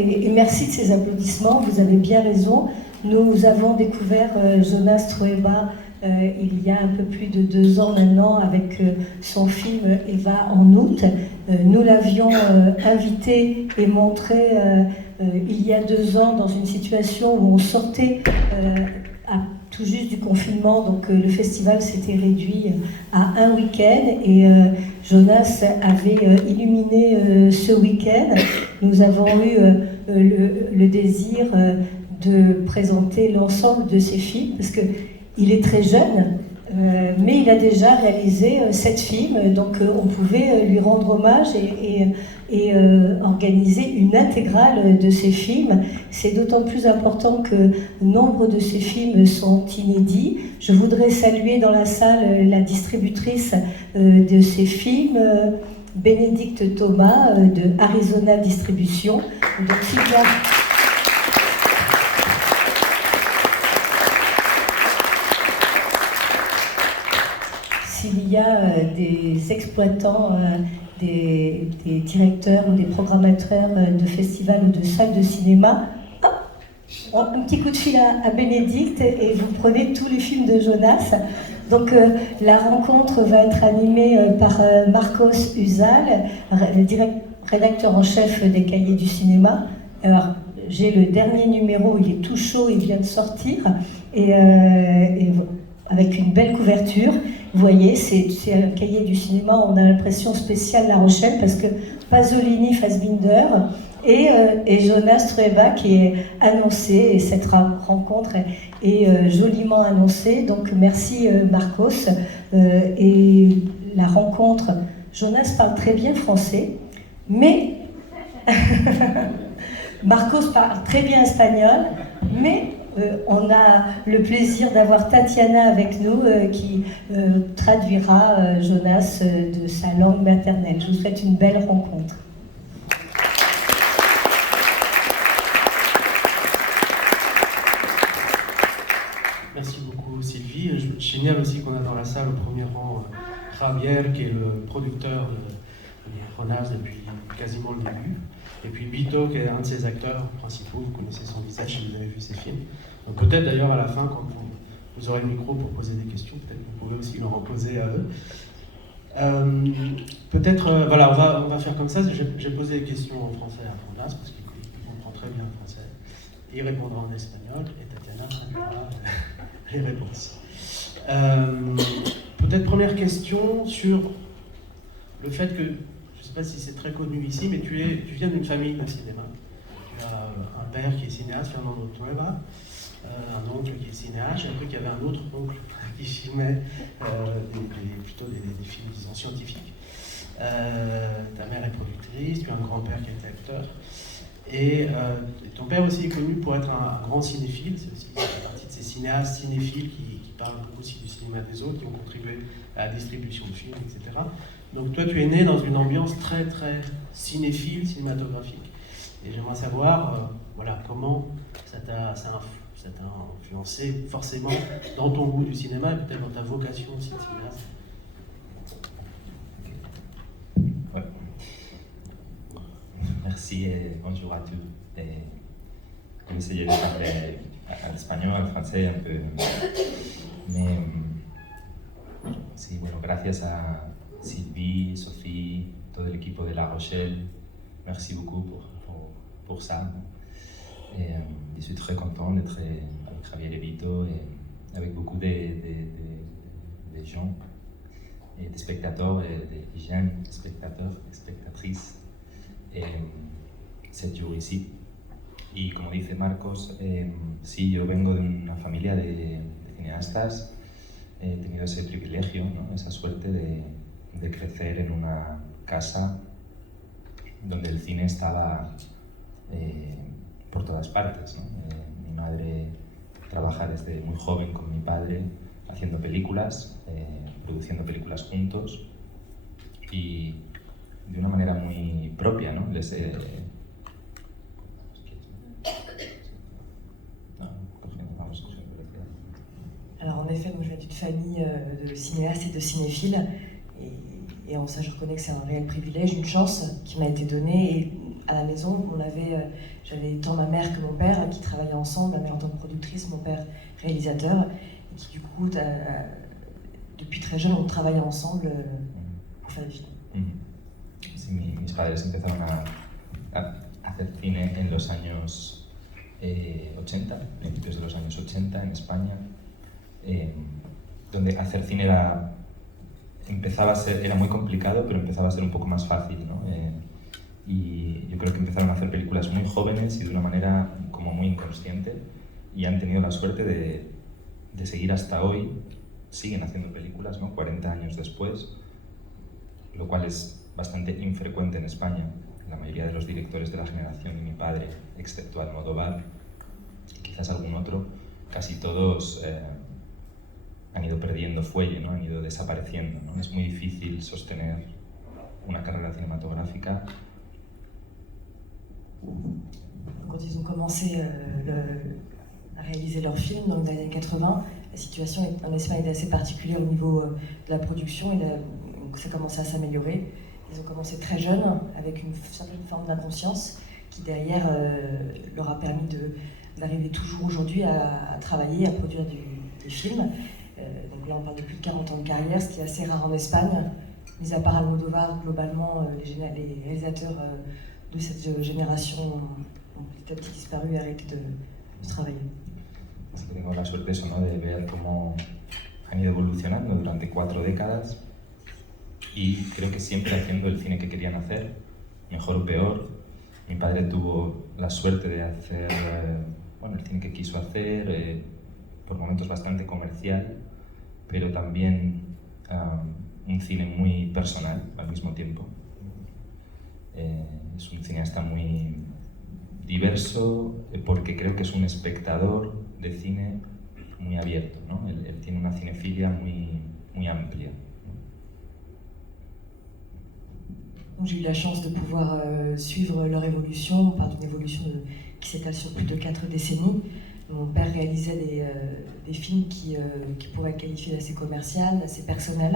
et merci de ces applaudissements, vous avez bien raison. Nous avons découvert Jonas Troeba il y a un peu plus de 2 ans maintenant avec son film Eva en août. Nous l'avions invité et montré il y a 2 ans dans une situation où on sortait tout juste du confinement, donc le festival s'était réduit à un week-end et Jonas avait illuminé ce week-end. Nous avons eu le désir de présenter l'ensemble de ses films parce qu'il est très jeune, mais il a déjà réalisé 7 films, donc on pouvait lui rendre hommage et organiser une intégrale de ses films. C'est d'autant plus important que nombre de ces films sont inédits. Je voudrais saluer dans la salle la distributrice de ces films, Bénédicte Thomas de Arizona Distribution. Donc, s'il y a des exploitants, des directeurs ou des programmateurs de festivals ou de salles de cinéma, un petit coup de fil à Bénédicte et vous prenez tous les films de Jonas. Donc la rencontre va être animée par Marcos Uzal, rédacteur en chef des Cahiers du cinéma. Alors, j'ai le dernier numéro, il est tout chaud, il vient de sortir, et avec une belle couverture. Vous voyez, c'est un cahier du cinéma, on a l'impression spéciale La Rochelle, parce que Pasolini, Fassbinder et Jonas Troeba qui est annoncé, et cette rencontre est joliment annoncée. Donc merci Marcos. Et la rencontre, Jonas parle très bien français, mais Marcos parle très bien espagnol, mais on a le plaisir d'avoir Tatiana avec nous qui traduira Jonas de sa langue maternelle. Je vous souhaite une belle rencontre. Merci beaucoup Sylvie. Génial aussi qu'on a dans la salle au premier rang Javier qui est le producteur de Jonas depuis quasiment le début. Et puis Vito, qui est un de ses acteurs principaux, vous connaissez son visage si vous avez vu ses films. Donc peut-être d'ailleurs à la fin, quand vous aurez le micro pour poser des questions, peut-être que vous pouvez aussi leur en poser à eux. Peut-être, voilà, on va faire comme ça. J'ai posé des questions en français à Jonas, parce qu'il comprend très bien le français. Il répondra en espagnol, et Tatiana traduira les réponses. Peut-être première question sur le fait que, je ne sais pas si c'est très connu ici, mais tu viens d'une famille de cinéma. Tu as un père qui est cinéaste, Fernando Trueba, un oncle qui est cinéaste, et après qu'il y avait un autre oncle qui filmait plutôt des films, disons, scientifiques. Ta mère est productrice, tu as un grand-père qui était acteur. Et ton père aussi est connu pour être un grand cinéphile, c'est aussi partie de ces cinéastes cinéphiles qui parlent beaucoup aussi du cinéma des autres, qui ont contribué à la distribution de films, etc. Donc toi, tu es né dans une ambiance très très cinéphile, cinématographique. Et j'aimerais savoir, voilà, comment ça t'a influencé forcément dans ton goût du cinéma et peut-être dans ta vocation aussi de cinéaste. Ouais. Merci et bonjour à tous. Je vais essayer de parler en espagnol, en français un peu. Mais sí, bueno, gracias a Sylvie, Sophie, todo el equipo de La Rochelle. Merci beaucoup pour ça. Et, je suis très content d'être avec Javier et Vito et avec beaucoup de gens et des spectateurs et des jeunes spectateurs, spectatrices. Et, 7 jours ici. Y como dice Marcos, sí, yo vengo de una familia de cineastas. He tenido ese privilegio, ¿no? Esa suerte de crecer en una casa donde el cine estaba por todas partes, ¿no? Mi madre trabaja desde muy joven con mi padre haciendo películas, produciendo películas juntos y de una manera muy propia, ¿no? Alors en effet, moi je viens d'une famille de cinéastes et de cinéphiles, et en ça je reconnais que c'est un réel privilège, une chance qui m'a été donnée, et à la maison. J'avais tant ma mère que mon père qui travaillaient ensemble, ma mère en tant que productrice, mon père réalisateur, et qui du coup, depuis très jeune, on travaillait ensemble pour faire des films. Sí, mis padres empezaron a hacer cine en los años 80, principios de los años 80 en España, donde hacer cine era muy complicado, pero empezaba a ser un poco más fácil, ¿no? Y yo creo que empezaron a hacer películas muy jóvenes y de una manera como muy inconsciente, y han tenido la suerte de seguir hasta hoy. Siguen haciendo películas, ¿no? 40 años después, lo cual es bastante infrecuente en España. La mayoría de los directores de la generación de mi padre, excepto Almodóvar y quizás algún otro, casi todos han ido perdiendo fuelle, ¿no? Han ido desapareciendo, ¿no? Es muy difícil sostener una carrera cinématographique. Quand ils ont commencé à réaliser leurs films dans les années 80, la situation en Espagne était assez particulière au niveau de la production, et donc ça commençait à s'améliorer. Ils ont commencé très jeunes, avec une certaine forme d'inconscience qui derrière leur a permis d'arriver toujours aujourd'hui à travailler, à produire des films. Donc là on parle de plus de 40 ans de carrière, ce qui est assez rare en Espagne. Mis à part Almodóvar, globalement les réalisateurs de cette génération ont petit à petit disparu et arrêté de travailler. Así que tengo la suerte eso, ¿no? De ver cómo han ido evolucionando durante 4 décadas, y creo que siempre haciendo el cine que querían hacer, mejor o peor. Mi padre tuvo la suerte de hacer el cine que quiso hacer, por momentos bastante comercial, pero también un cine muy personal al mismo tiempo. Es un cineasta muy diverso, porque creo que es un espectador de cine muy abierto, ¿no? Él tiene una cinefilia muy amplia. J'ai eu la chance de pouvoir suivre leur évolution. On parle d'une évolution qui s'étale sur plus de 4 décennies. Mon père réalisait des films qui pourraient être qualifiés d'assez commercial, assez personnel.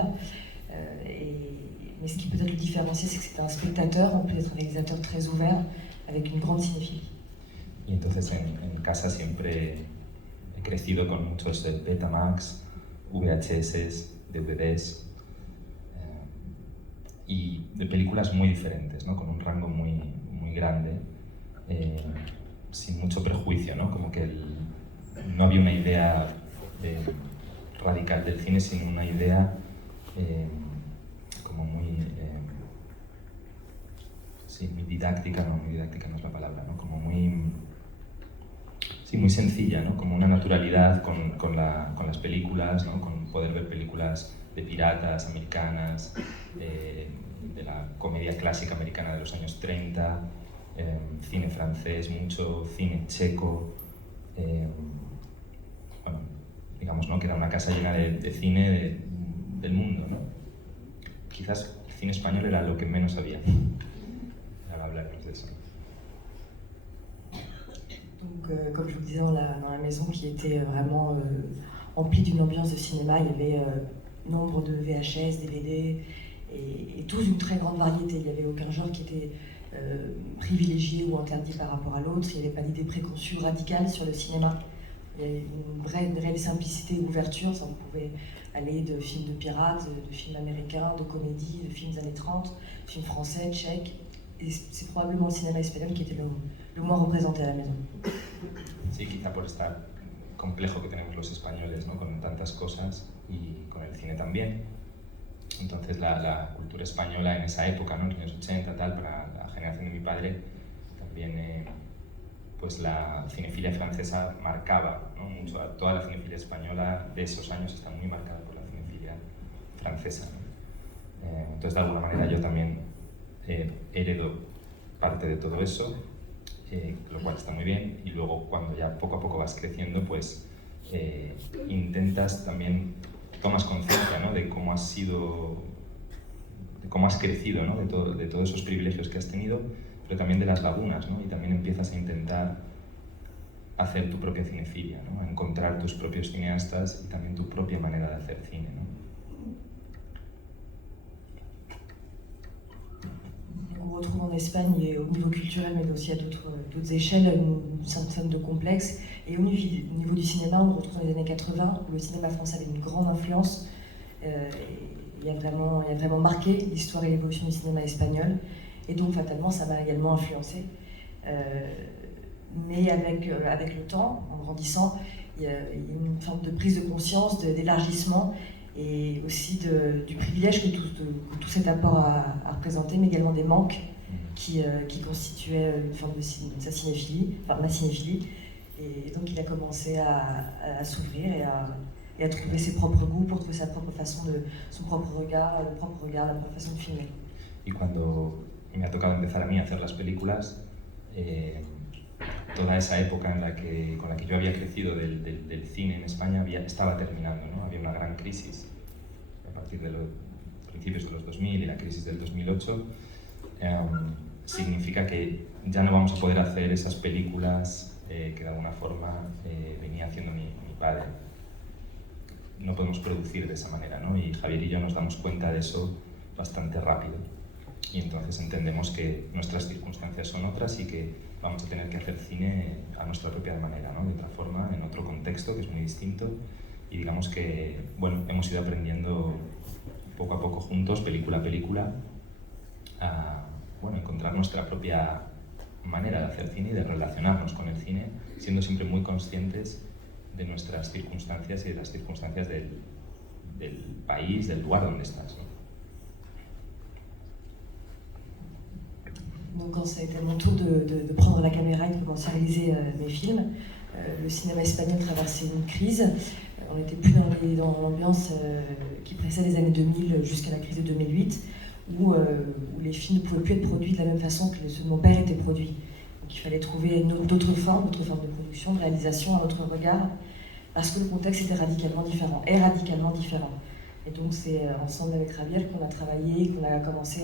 Mais ce qui peut-être le différencier, c'est que c'était un spectateur, en plus d'être un réalisateur très ouvert, avec une grande cinéphilie. Y entonces en casa siempre he crecido con muchos Betamax, VHS, DVDs, y de películas muy diferentes, ¿no? Con un rango muy grande, sin mucho prejuicio, ¿no? Como que no había una idea radical del cine, sino una idea como muy didáctica, no, muy didáctica no es la palabra, ¿no? Como muy sencilla, ¿no? Como una naturalidad con las películas, ¿no? Con poder ver películas de piratas americanas, de la comedia clásica americana de los años 30, cine francés, mucho cine checo, digamos, ¿no? Que era una casa llena de cine del mundo, ¿no? Quizás el cine español era lo que menos había. Ahora hablaremos de eso. Donc, comme je vous disais, dans la maison qui était vraiment emplie d'une ambiance de cinéma, il y avait nombre de VHS, DVD, et tous une très grande variété. Il n'y avait aucun genre qui était privilégié ou interdit par rapport à l'autre. Il n'y avait pas d'idée préconçue radicale sur le cinéma. Il y avait une réelle simplicité et ouverture. On pouvait aller de films de pirates, de films américains, de comédies, de films années 30, de films français, tchèques. Et c'est probablement le cinéma espagnol qui était le moins représenté à la maison. Sí, quizá por este complejo que tenemos los españoles, ¿no? Con tantas cosas, y con el cine también. Entonces la cultura española en esa época, ¿no? En los años 80, tal, para la generación de mi padre, también pues la cinefilia francesa marcaba, ¿no? Mucho. Toda la cinefilia española de esos años está muy marcada por la cinefilia francesa, ¿no? Entonces de alguna manera yo también heredo parte de todo eso, lo cual está muy bien, y luego cuando ya poco a poco vas creciendo, pues intentas también, tomas conciencia, ¿no? De cómo has sido, de cómo has crecido, ¿no? De todos esos privilegios que has tenido, pero también de las lagunas, ¿no? Y también empiezas a intentar hacer tu propia cinefilia, ¿no? A encontrar tus propios cineastas y también tu propia manera de hacer cine, ¿no? retrouve en Espagne et au niveau culturel, mais aussi à d'autres échelles, une scène de complexe. Et au niveau du cinéma, on retrouve dans les années 80, où le cinéma français avait une grande influence. Il a vraiment marqué l'histoire et l'évolution du cinéma espagnol. Et donc, fatalement, ça m'a également influencé. Mais avec le temps, en grandissant, il y a une forme de prise de conscience, d'élargissement, et aussi du privilège que tout cet apport a représenté, mais également des manques qui constituaient une forme de sa cinéphilie, enfin ma cinéphilie. Et donc il a commencé à s'ouvrir et à trouver ses propres goûts pour trouver sa propre façon, son propre regard, la propre façon de filmer. Y cuando me ha tocado empezar a mí a hacer las películas, toda esa época con la que yo había crecido del cine en España estaba terminando, ¿no? Había una gran crisis a partir de los principios de los 2000 y la crisis del 2008. Significa que ya no vamos a poder hacer esas películas que de alguna forma venía haciendo mi padre. No podemos producir de esa manera, ¿no? Y Javier y yo nos damos cuenta de eso bastante rápido. Y entonces entendemos que nuestras circunstancias son otras y que vamos a tener que hacer cine a nuestra propia manera, ¿no? De otra forma, en otro contexto que es muy distinto. Y digamos que, bueno, hemos ido aprendiendo poco a poco juntos, película a película, a, bueno, encontrar nuestra propia manera de hacer cine y de relacionarnos con el cine, siendo siempre muy conscientes de nuestras circunstancias y de las circunstancias del país, del lugar donde estás, ¿no? Donc quand ça a été mon tour de prendre la caméra et de commencer à réaliser mes films, le cinéma espagnol traversait une crise. On n'était plus dans l'ambiance qui précède les années 2000 jusqu'à la crise de 2008, où les films ne pouvaient plus être produits de la même façon que ceux de mon père étaient produits. Donc il fallait trouver d'autres formes de production, de réalisation, un autre regard, parce que le contexte était radicalement différent. Et donc c'est ensemble avec Javier qu'on a travaillé, qu'on a commencé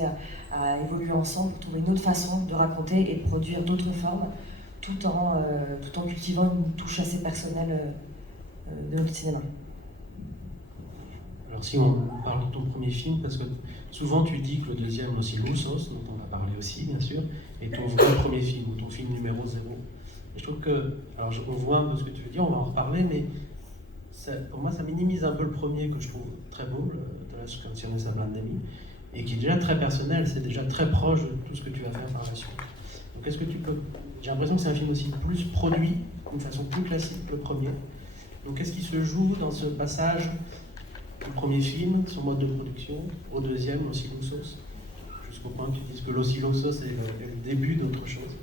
à évoluer ensemble pour trouver une autre façon de raconter et de produire d'autres formes, tout en cultivant une touche assez personnelle de notre cinéma. Alors si on parle de ton premier film, parce que souvent tu dis que le deuxième, Los Ilusos, dont on a parlé aussi bien sûr, est ton vrai premier film, ou ton film numéro 0. Et je trouve que, alors on voit un peu ce que tu veux dire, on va en reparler, mais pour moi ça minimise un peu le premier que je trouve très beau, de las canciones hablan de mí, et qui est déjà très personnel, c'est déjà très proche de tout ce que tu vas faire par la suite. Donc est-ce que tu peux... J'ai l'impression que c'est un film aussi plus produit, d'une façon plus classique que le premier. Donc qu'est-ce qui se joue dans ce passage du premier film, son mode de production, au deuxième, Los Ilusos, jusqu'au point que tu dises que Los Ilusos est le début d'autre chose.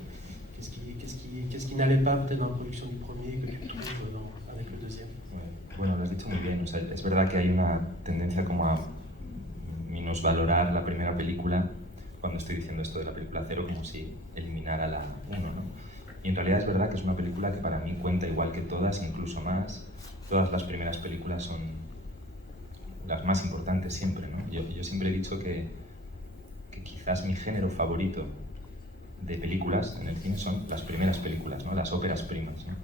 Qu'est-ce qui n'allait pas peut-être dans la production du premier que tu trouves avec le deuxième? Bueno, lo has dicho muy bien. O sea, es verdad que hay una tendencia como a minusvalorar la primera película cuando estoy diciendo esto de la película 0 como si eliminara la 1, ¿no? Y en realidad es verdad que es una película que para mí cuenta igual que todas, incluso más. Todas las primeras películas son las más importantes siempre, ¿no? Yo siempre he dicho que quizás mi género favorito de películas en el cine son las primeras películas, ¿no? Las óperas primas, ¿no?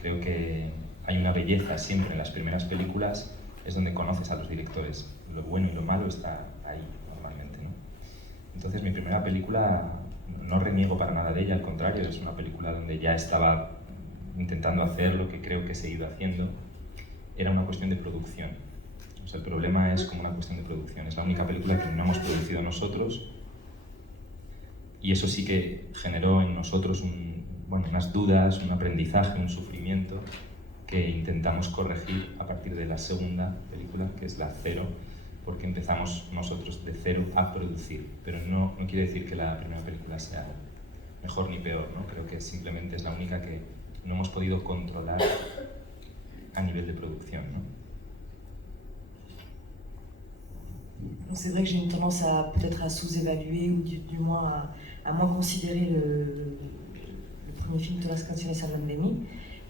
Creo que hay una belleza siempre en las primeras películas, es donde conoces a los directores. Lo bueno y lo malo está ahí normalmente, ¿no? Entonces mi primera película, no reniego para nada de ella, al contrario, es una película donde ya estaba intentando hacer lo que creo que he seguido haciendo. Era una cuestión de producción. O sea, el problema es como una cuestión de producción. Es la única película que no hemos producido nosotros y eso sí que generó en nosotros unas dudas, un aprendizaje, un sufrimiento que intentamos corregir a partir de la segunda película, que es la 0, porque empezamos nosotros de 0 a producir. Pero no quiere decir que la primera película sea mejor ni peor, ¿no? Creo que simplemente es la única que no hemos podido controlar à niveau de production. C'est vrai que j'ai une tendance à peut-être à sous-évaluer ou du moins à moins considérer le premier film de las canciones hablan de mí,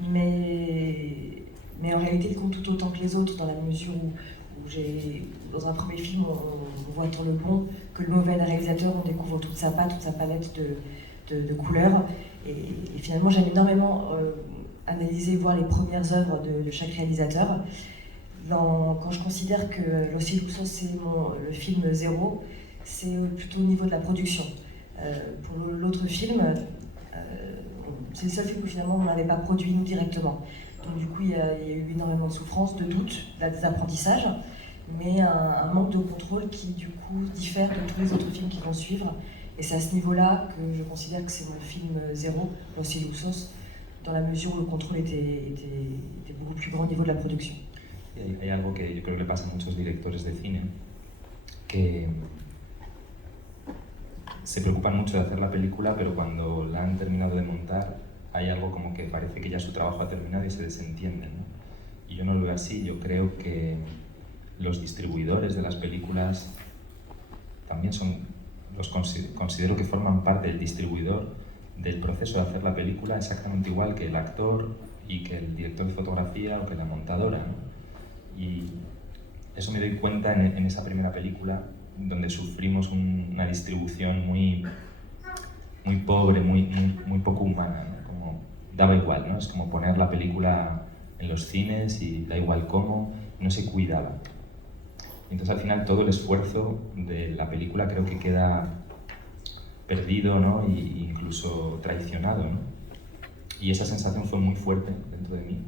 mais en réalité il compte tout autant que les autres dans la mesure où dans un premier film on voit tant le bon que le mauvais réalisateur, on découvre toute sa patte, toute sa palette de couleurs et finalement j'aime énormément analyser et voir les premières œuvres de chaque réalisateur. Quand je considère que Los Ilusos c'est le film 0, c'est plutôt au niveau de la production. Pour l'autre film, c'est le seul film que finalement on n'avait pas produit nous directement. Donc du coup il y a eu énormément de souffrance, de doutes, des apprentissages, mais un manque de contrôle qui du coup diffère de tous les autres films qui vont suivre. Et c'est à ce niveau-là que je considère que c'est mon film zéro, Los Ilusos, dans la mesure où le contrôle était beaucoup plus grand au niveau de la production. Y hay algo que yo creo que le pasa a muchos directores de cine, que se preocupan mucho de hacer la película, pero cuando la han terminado de montar hay algo como que parece que ya su trabajo ha terminado y se desentienden, ¿no? Y yo no lo veo así. Yo creo que los distribuidores de las películas también considero que forman parte del distribuidor del proceso de hacer la película exactamente igual que el actor y que el director de fotografía o que la montadora, ¿no? Y eso me doy cuenta en esa primera película, donde sufrimos una distribución muy pobre, muy poco humana, ¿no? Como daba igual, ¿no? Es como poner la película en los cines y da igual cómo, no se cuidaba. Entonces al final todo el esfuerzo de la película creo que queda perdido, ¿no? E incluso traicionado, ¿no? Y esa sensación fue muy fuerte dentro de mí,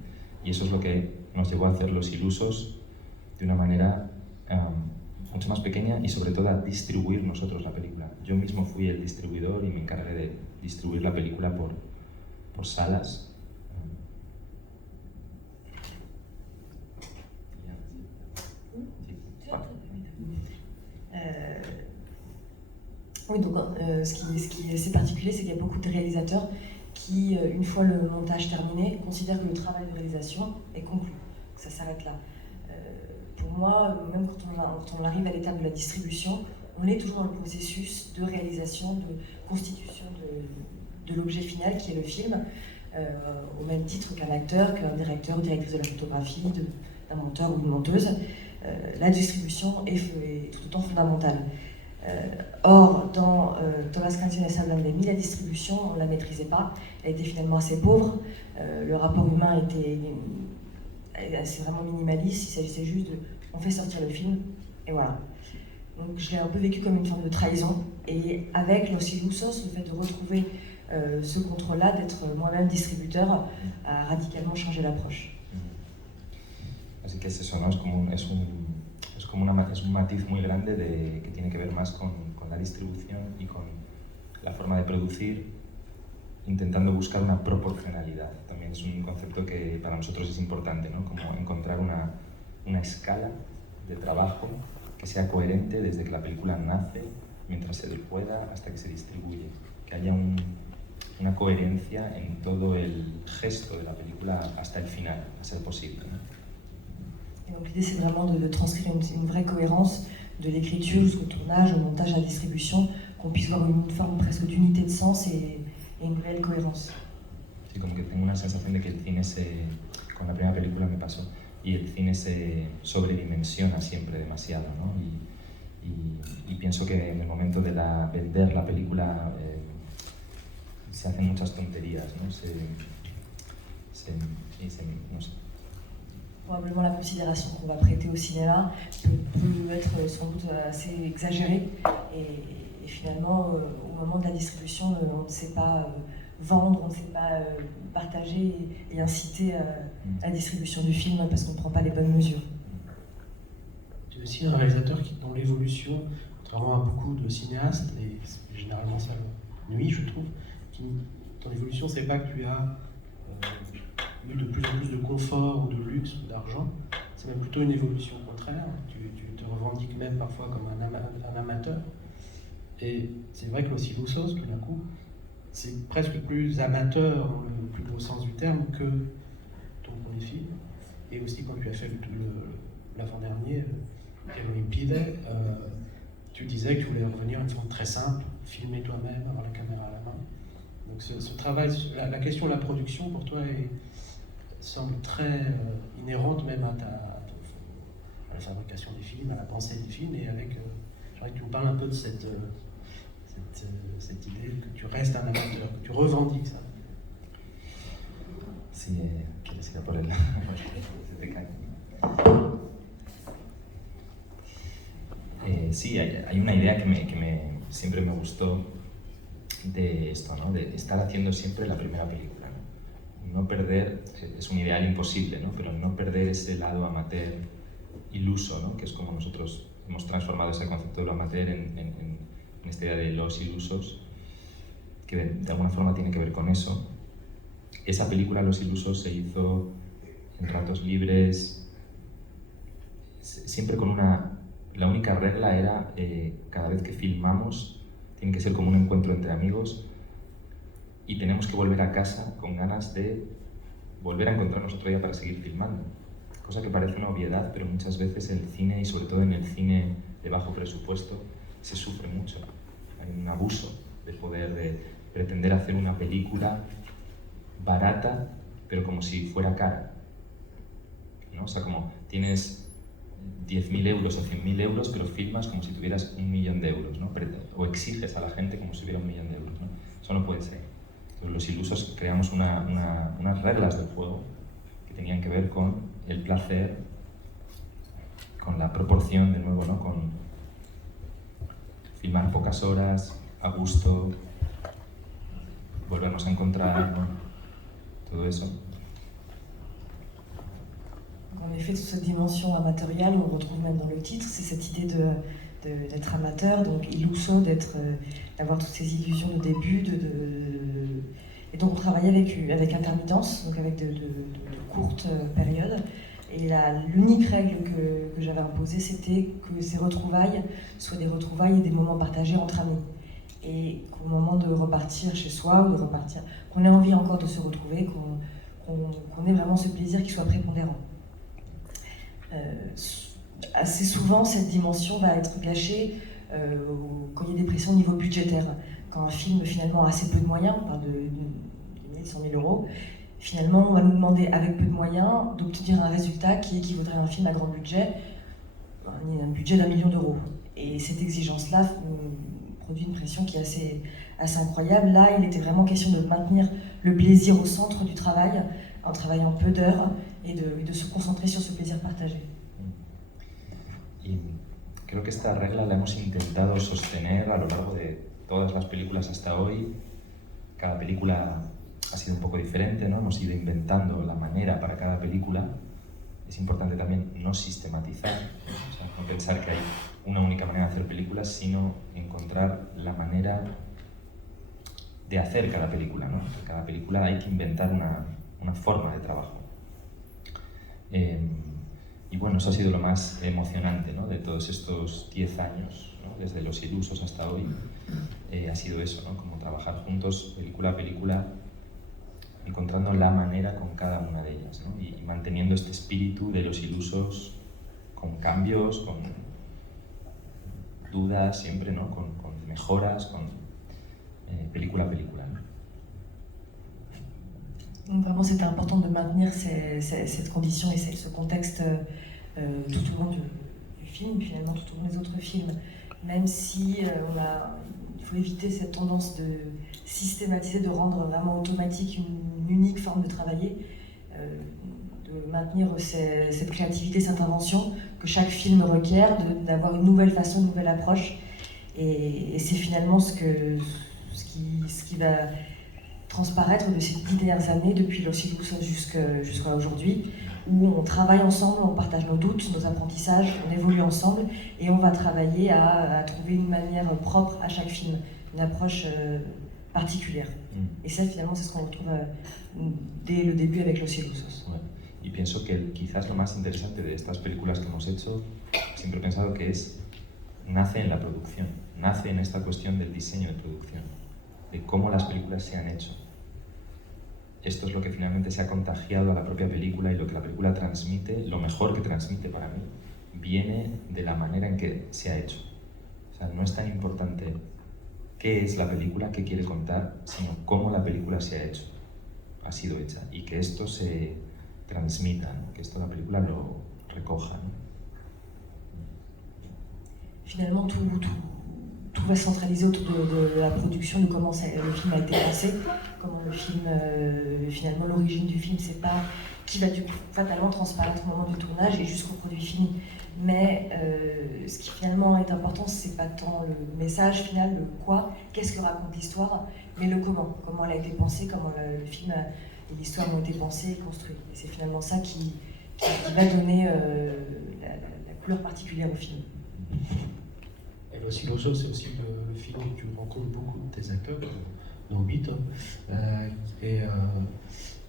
y eso es lo que nos llevó a hacer Los Ilusos de una manera mucho más pequeña y sobre todo a distribuir nosotros la película. Yo mismo fui el distribuidor y me encargué de distribuir la película por salas. Oui, donc ce qui est assez particulier, c'est qu'il y a beaucoup de réalisateurs qui, une fois le montage terminé, considèrent que le travail de réalisation est conclu, que ça s'arrête là. Pour moi, même quand on arrive à l'étape de la distribution, on est toujours dans le processus de réalisation, de constitution de l'objet final qui est le film, au même titre qu'un acteur, qu'un directeur ou directrice de la photographie, d'un monteur ou d'une monteuse. La distribution est tout autant fondamentale. Or, dans Todas las canciones hablan de mí, la distribution, on ne la maîtrisait pas, elle était finalement assez pauvre, le rapport humain était c'est vraiment minimaliste, il s'agissait juste de on fait sortir le film et voilà. Donc je l'ai un peu vécu comme une forme de trahison, et avec Los Ilusos, le fait de retrouver ce contrôle-là, d'être moi-même distributeur, a radicalement changé l'approche. Así que es eso, ¿no? Es un matiz muy grande que tiene que ver más con la distribución y con la forma de producir, intentando buscar una proporcionalidad. También es un concepto que para nosotros es importante, ¿no? Como encontrar una escala de trabajo que sea coherente desde que la película nace, mientras se pueda, hasta que se distribuye. Que haya una coherencia en todo el gesto de la película hasta el final, a ser posible, ¿no? Et donc l'idée, c'est vraiment de transcrire une vraie cohérence de l'écriture jusqu'au tournage, au montage, à la distribution, qu'on puisse voir une forme presque d'unité de sens et une réelle cohérence. Sí, como que tengo una sensación de que el cine con la primera película me pasó, y el cine se sobredimensiona siempre demasiado, ¿no? Y pienso que en el momento de vender la película se hacen muchas tonterías, ¿no? No sé. Probablement la considération qu'on va prêter au cinéma peut être sans doute assez exagérée, et finalement au moment de la distribution on ne sait pas vendre, on ne sait pas partager et inciter à la distribution du film parce qu'on ne prend pas les bonnes mesures. Tu es aussi un réalisateur dont l'évolution, contrairement à beaucoup de cinéastes, et généralement ça nuit je trouve, ton évolution c'est pas que tu as eu de plus en plus de confort ou de luxe ou d'argent, c'est même plutôt une évolution contraire. Tu te revendiques même parfois comme un amateur. Et c'est vrai que Los Ilusos, tout d'un coup, c'est presque plus amateur dans le plus gros sens du terme que ton premier film. Et aussi quand tu as fait l'avant-dernier, Limpide, tu disais que tu voulais revenir à une forme très simple, filmer toi-même, avoir la caméra à la main. Donc ce travail, la question de la production pour toi semble très inhérente même à la fabrication des films, à la pensée des films, et avec, j'aimerais que tu nous parles un peu de cette idée que tu restes un amateur, que tu revendiques ça. Sí, quieres ir a por él. Se te cae. Sí, hay una idea que siempre me gustó de esto, ¿no? De estar haciendo siempre la primera película, ¿no? No perder, es un ideal imposible, ¿no? Pero no perder ese lado amateur iluso, ¿no? Que es como nosotros hemos transformado ese concepto de lo amateur en esta idea de los ilusos, que de alguna forma tiene que ver con eso. Esa película, Los Ilusos, se hizo en ratos libres, siempre con la única regla era cada vez que filmamos tiene que ser como un encuentro entre amigos y tenemos que volver a casa con ganas de volver a encontrarnos otro día para seguir filmando. Cosa que parece una obviedad, pero muchas veces en el cine, y sobre todo en el cine de bajo presupuesto, se sufre mucho. Hay un abuso de poder, de pretender hacer una película barata, pero como si fuera cara, ¿no? O sea, como tienes 10.000 euros o 100.000 euros, pero filmas como si tuvieras 1.000.000 de euros, ¿no? O exiges a la gente como si tuviera 1.000.000 de euros, ¿no? Eso no puede ser. Entonces, Los Ilusos creamos unas reglas del juego que tenían que ver con el placer, con la proporción, de nuevo, ¿no? Con filmar pocas horas, a gusto, volvernos a encontrar, ¿no? Todo eso. En effet, toute cette dimension amatoriale, on le retrouve même dans le titre, c'est cette idée d'être amateur, donc iluso, d'avoir toutes ces illusions de début, et donc on travaillait avec intermittence, donc avec de courtes périodes. Et l'unique règle que j'avais imposée, c'était que ces retrouvailles soient des retrouvailles et des moments partagés entre amis. Et qu'au moment de repartir chez soi, ou de repartir, qu'on ait envie encore de se retrouver, qu'on ait vraiment ce plaisir qui soit prépondérant. Assez souvent, cette dimension va être gâchée quand il y a des pressions au niveau budgétaire. Quand un film finalement a assez peu de moyens, on parle de 100 000 euros, finalement on va nous demander avec peu de moyens d'obtenir un résultat qui équivaudrait à un film à grand budget, un budget d'1 million d'euros. Et cette exigence-là produit une pression qui est assez incroyable. Là, il était vraiment question de maintenir le plaisir au centre du travail, en travaillant peu d'heures, et de se concentrer sur ce plaisir partagé. Y creo que esta regla la hemos intentado sostener a lo largo de todas las películas hasta hoy. Cada película ha sido un poco diferente, ¿no? Hemos ido inventando la manera para cada película. Es importante también no sistematizar, o sea, no pensar que hay una única manera de hacer películas, sino encontrar la manera de hacer cada película, ¿no? En cada película hay que inventar una forma de trabajo. Y bueno, eso ha sido lo más emocionante, ¿no? De todos estos 10 años, ¿no? Desde Los Ilusos hasta hoy, ha sido eso, ¿no? Como trabajar juntos, película a película, encontrando la manera con cada una de ellas, ¿no? Y manteniendo este espíritu de Los Ilusos con cambios, con dudas siempre, ¿no? Con mejoras, con película a película, ¿no? Donc vraiment, c'était important de maintenir cette condition et ce contexte tout au long du film, finalement tout au long des autres films, même si il faut éviter cette tendance de systématiser, de rendre vraiment automatique une unique forme de travailler, de maintenir cette créativité, cette invention que chaque film requiert, d'avoir une nouvelle façon, une nouvelle approche, et c'est finalement ce qui va transparaître de ces 10 dernières années, depuis Los Ilusos jusqu'à aujourd'hui, où on travaille ensemble, on partage nos doutes, nos apprentissages, on évolue ensemble, et on va travailler à trouver une manière propre à chaque film, une approche particulière. Et ça, finalement, c'est ce qu'on retrouve dès le début avec Los Ilusos. Ouais. Y pienso que quizás lo más interesante de estas películas que hemos hecho, siempre he pensado que nace en la producción, nace en esta cuestión del diseño de producción, de cómo las películas se han hecho. Esto es lo que finalmente se ha contagiado a la propia película, y lo que la película transmite, lo mejor que transmite para mí, viene de la manera en que se ha hecho. O sea, no es tan importante qué es la película, qué quiere contar, sino cómo la película se ha hecho, ha sido hecha, y que esto se transmita, ¿no? Que esto la película lo recoja, ¿no? Finalement, tout va centraliser autour de la production, de comment le film a été pensé, comment le film, finalement l'origine du film, c'est pas qui va du coup fatalement transparaître au moment du tournage et jusqu'au produit fini. Mais ce qui finalement est important, c'est pas tant le message final, le quoi, qu'est-ce que raconte l'histoire, mais le comment elle a été pensée, comment le film et l'histoire ont été pensées et construites. Et c'est finalement ça qui va donner la couleur particulière au film. Et aussi l'autre chose, c'est aussi le film où tu rencontres beaucoup de tes acteurs, dont 8,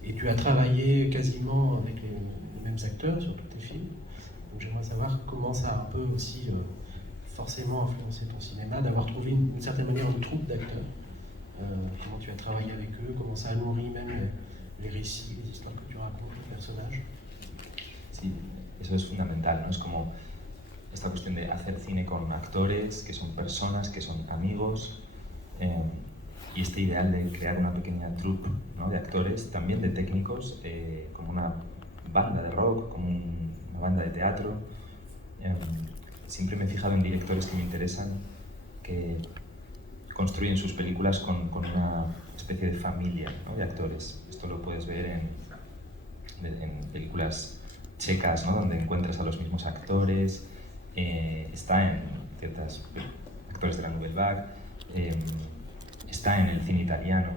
et tu as travaillé quasiment avec les mêmes acteurs sur tous tes films. Donc j'aimerais savoir comment ça a un peu aussi forcément influencé ton cinéma, d'avoir trouvé une certaine manière une troupe d'acteurs. Comment tu as travaillé avec eux, comment ça a nourri même les récits, les histoires que tu racontes, les personnages. Sí, eso es fundamental, ¿no? Es como esta cuestión de hacer cine con actores, que son personas, que son amigos, y este ideal de crear una pequeña troupe, ¿no? De actores, también de técnicos, como una banda de rock, como una banda de teatro. Siempre me he fijado en directores que me interesan, que construyen sus películas con una especie de familia, ¿no? De actores. Esto lo puedes ver en películas checas, ¿no? Donde encuentras a los mismos actores, está en ciertos actores de la Nouvelle Vague, está en el cine italiano,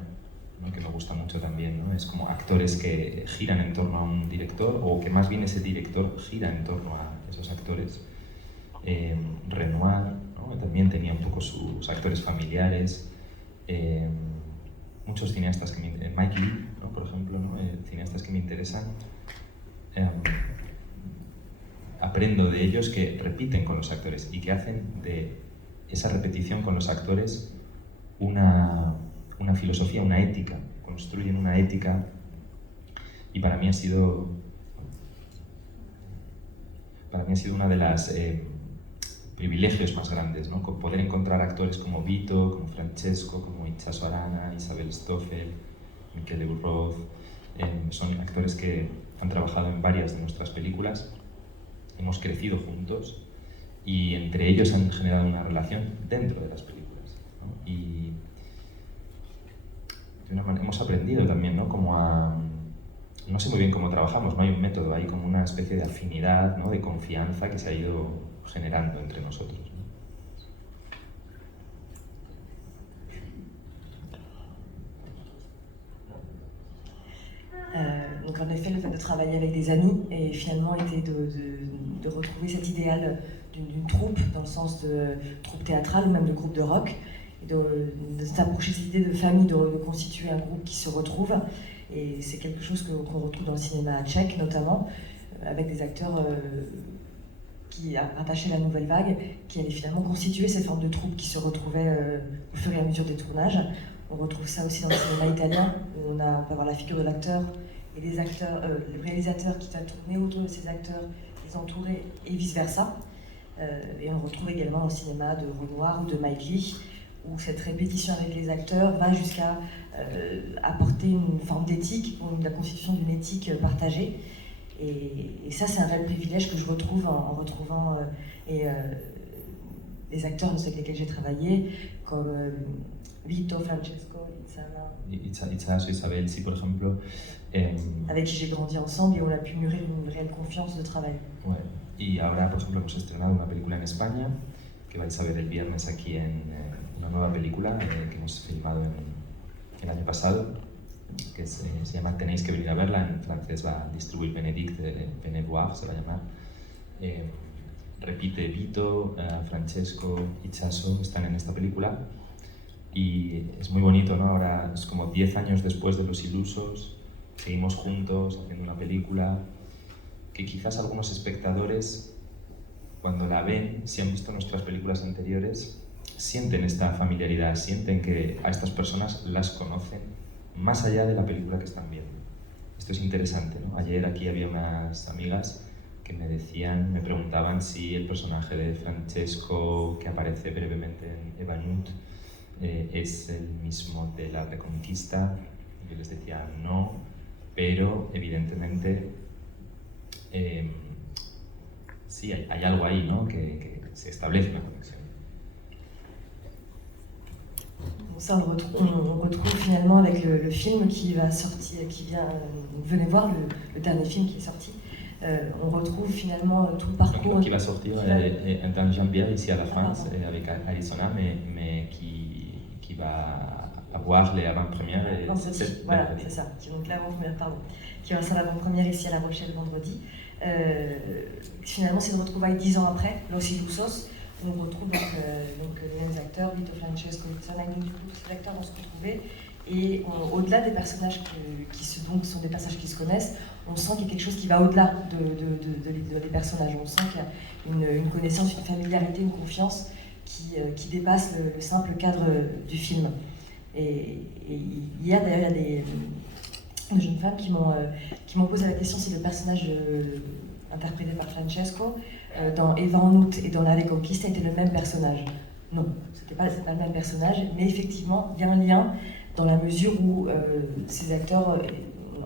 ¿no? Que me gusta mucho también, ¿no? Es como actores que giran en torno a un director, o que más bien ese director gira en torno a esos actores. Renoir, ¿no? También tenía un poco sus actores familiares. Muchos cineastas que Mike Leigh, ¿no? Por ejemplo, ¿no? Cineastas que me interesan. Aprendo de ellos que repiten con los actores y que hacen de esa repetición con los actores una filosofía, una ética, construyen una ética, y para mí ha sido una de las privilegios más grandes, ¿no? Poder encontrar actores como Vito, como Francesco, como Itxaso Arana, Isabel Stoffel, Michele Burroz. Son actores que han trabajado en varias de nuestras películas, hemos crecido juntos y entre ellos han generado una relación dentro de las películas, ¿no? Y de una manera hemos aprendido también, ¿no? Como no sé muy bien cómo trabajamos, no hay un método, hay como una especie de afinidad, ¿no? De confianza que se ha ido generando entre nosotros, ¿no? Donc en effet, le fait de travailler avec des amis et finalement était de retrouver cet idéal d'une troupe, dans le sens de troupe théâtrale ou même de groupe de rock, et de s'approcher de cette idée de famille, de constituer un groupe qui se retrouve. Et c'est quelque chose qu'on retrouve dans le cinéma tchèque notamment, avec des acteurs qui rattachaient à la Nouvelle Vague, qui allaient finalement constituer cette forme de troupe qui se retrouvait au fur et à mesure des tournages. On retrouve ça aussi dans le cinéma italien, où on peut avoir la figure de l'acteur et des acteurs, le réalisateur qui va tourner autour de ces acteurs, les entourer et vice-versa. Et on retrouve également dans le cinéma de Renoir ou de Mike Leigh, où cette répétition avec les acteurs va jusqu'à apporter une forme d'éthique, la constitution d'une éthique partagée. Et ça, c'est un réel privilège que je retrouve en retrouvant les acteurs avec lesquels j'ai travaillé, comme Vito, Francesco, Itxaso, Isabel, sí, por ejemplo. Avec qui j'ai grandi ensemble et on a pu mûrir une réelle confiance de travail. Ouais. Y ahora, por ejemplo, hemos estrenado una película en España, que vais a ver el viernes aquí en una nueva película que hemos filmado el año pasado, que se llama Tenéis que venir a verla, en francés va a distribuir Benedict, Venez voir, se va a llamar. Repite Vito, Francesco, Itxaso, están en esta película y es muy bonito, ¿no? Ahora es como 10 años después de Los Ilusos, seguimos juntos haciendo una película que quizás algunos espectadores, cuando la ven, si han visto nuestras películas anteriores, sienten esta familiaridad, sienten que a estas personas las conocen más allá de la película que están viendo. Esto es interesante, ¿no? Ayer aquí había unas amigas que me preguntaban si el personaje de Francesco, que aparece brevemente en Eva Nut, es el mismo de La Reconquista. Yo les decía no, pero evidentemente sí, hay algo ahí, ¿no? Que se establece una conexión. Donc ça, on retrouve finalement avec le film qui va sortir, venez voir le dernier film qui est sorti. On retrouve finalement tout le parcours. Qui va sortir en janvier ici à la France avec Arizona, mais qui va avoir les avant-premières. Voilà, c'est ça. Donc l'avant-première, pardon. Qui aura sa avant-première ici à La Rochelle vendredi. Finalement, c'est une retrouvaille 10 ans après, Los Ilusos. On retrouve donc les mêmes acteurs, Vito Francesco, Zanagni, du coup, tous ces acteurs vont se retrouver. Et au-delà des personnages qui sont des personnages qui se connaissent, on sent qu'il y a quelque chose qui va au-delà des personnages. On sent qu'il y a une connaissance, une familiarité, une confiance qui dépasse le simple cadre du film. Et il y a d'ailleurs des jeunes femmes qui m'ont posé la question si le personnage interprété par Francesco dans Eva en août et dans La Reconquista était le même personnage. Non, c'était pas le même personnage, mais effectivement, il y a un lien dans la mesure où ces acteurs,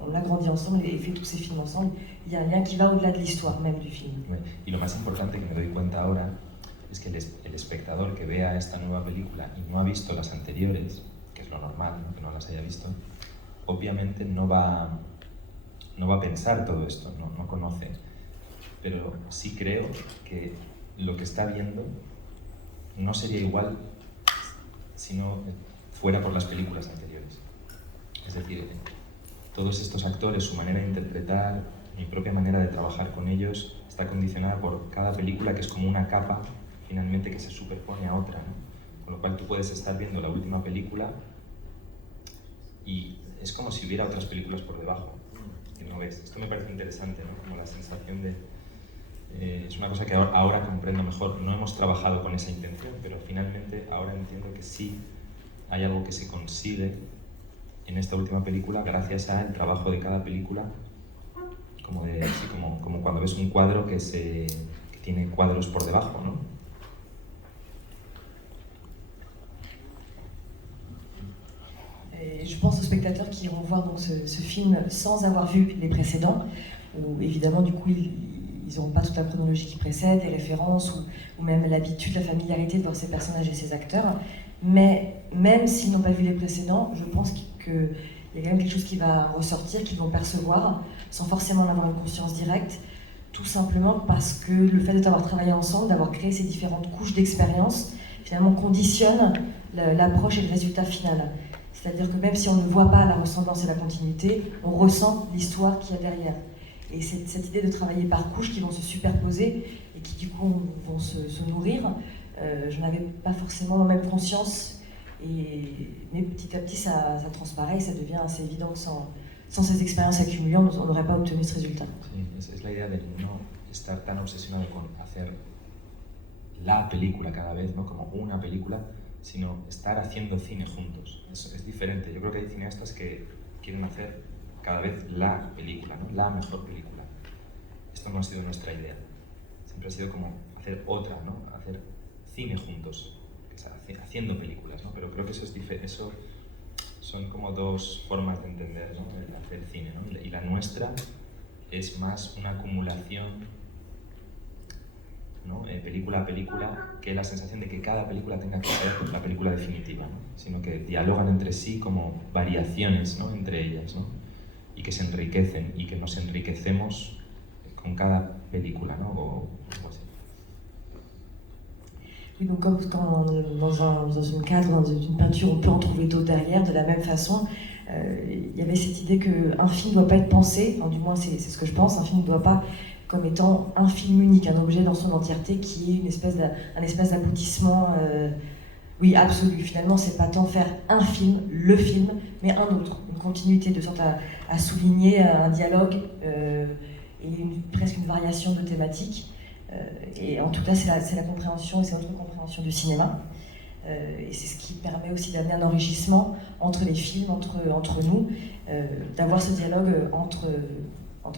on a grandi ensemble et fait tous ces films ensemble. Il y a un lien qui va au-delà de l'histoire même du film. Oui. Y lo más importante que me doy cuenta ahora es que el espectador que vea esta nueva película y no ha visto las anteriores, que es lo normal, ¿no? Que no las haya visto, obviamente no va a pensar todo esto, no conoce. Pero sí creo que lo que está viendo no sería igual si no fuera por las películas anteriores. Es decir, todos estos actores, su manera de interpretar, mi propia manera de trabajar con ellos, está condicionada por cada película, que es como una capa, finalmente, que se superpone a otra, ¿no? Con lo cual tú puedes estar viendo la última película y es como si hubiera otras películas por debajo, que no ves. Esto me parece interesante, ¿no? Como la sensación de... es una cosa que ahora comprendo mejor. No hemos trabajado con esa intención, pero finalmente ahora entiendo que sí hay algo que se consigue en esta última película gracias al trabajo de cada película, como cuando ves un cuadro que tiene cuadros por debajo, ¿no? Et je pense aux spectateurs qui iront voir donc ce film sans avoir vu les précédents, où évidemment du coup ils n'auront pas toute la chronologie qui précède, les références ou même l'habitude, la familiarité de voir ces personnages et ces acteurs. Mais même s'ils n'ont pas vu les précédents, je pense qu'il y a quand même quelque chose qui va ressortir, qu'ils vont percevoir, sans forcément en avoir une conscience directe, tout simplement parce que le fait d'avoir travaillé ensemble, d'avoir créé ces différentes couches d'expérience, finalement conditionne l'approche et le résultat final. C'est-à-dire que même si on ne voit pas la ressemblance et la continuité, on ressent l'histoire qu'il y a derrière. Et c'est cette idée de travailler par couches qui vont se superposer et qui du coup vont se nourrir. Je n'avais pas forcément même conscience, mais petit à petit ça transparaît et ça devient assez évident que sans ces expériences accumulées, on n'aurait pas obtenu ce résultat. Sí, es la idea de no estar tan obsesionado con hacer la película cada vez, ¿no? Como una película, sino estar haciendo cine juntos. Es diferente. Yo creo que hay cineastas que quieren hacer cada vez la película, ¿no? La mejor película. Esto no ha sido nuestra idea. Siempre ha sido como hacer otra, ¿no? Hacer cine juntos, haciendo películas, ¿no? Pero creo que eso son como dos formas de entender, ¿no? El hacer cine, ¿no? Y la nuestra es más una acumulación, ¿no? Película a película, que la sensación de que cada película tenga que ser la película definitiva, ¿no? Sino que dialogan entre sí como variaciones, ¿no? Entre ellas, ¿no? Y que se enriquecen y que nos enriquecemos con cada película, ¿no? O algo así. Oui, donc comme quand dans une cadre, dans une peinture, on peut en trouver d'autres derrière, de la même façon, il y avait cette idée qu'un film ne doit pas être pensé, enfin, du moins c'est ce que je pense, un film ne doit pas comme étant un film unique, un objet dans son entièreté qui est un espèce d'aboutissement oui, absolu. Finalement, c'est pas tant faire un film, le film, mais un autre, une continuité de sorte à souligner un dialogue et presque une variation de thématiques. Et en tout cas, c'est la compréhension, c'est notre compréhension du cinéma. Et c'est ce qui permet aussi d'amener un enrichissement entre les films, entre nous, d'avoir ce dialogue entre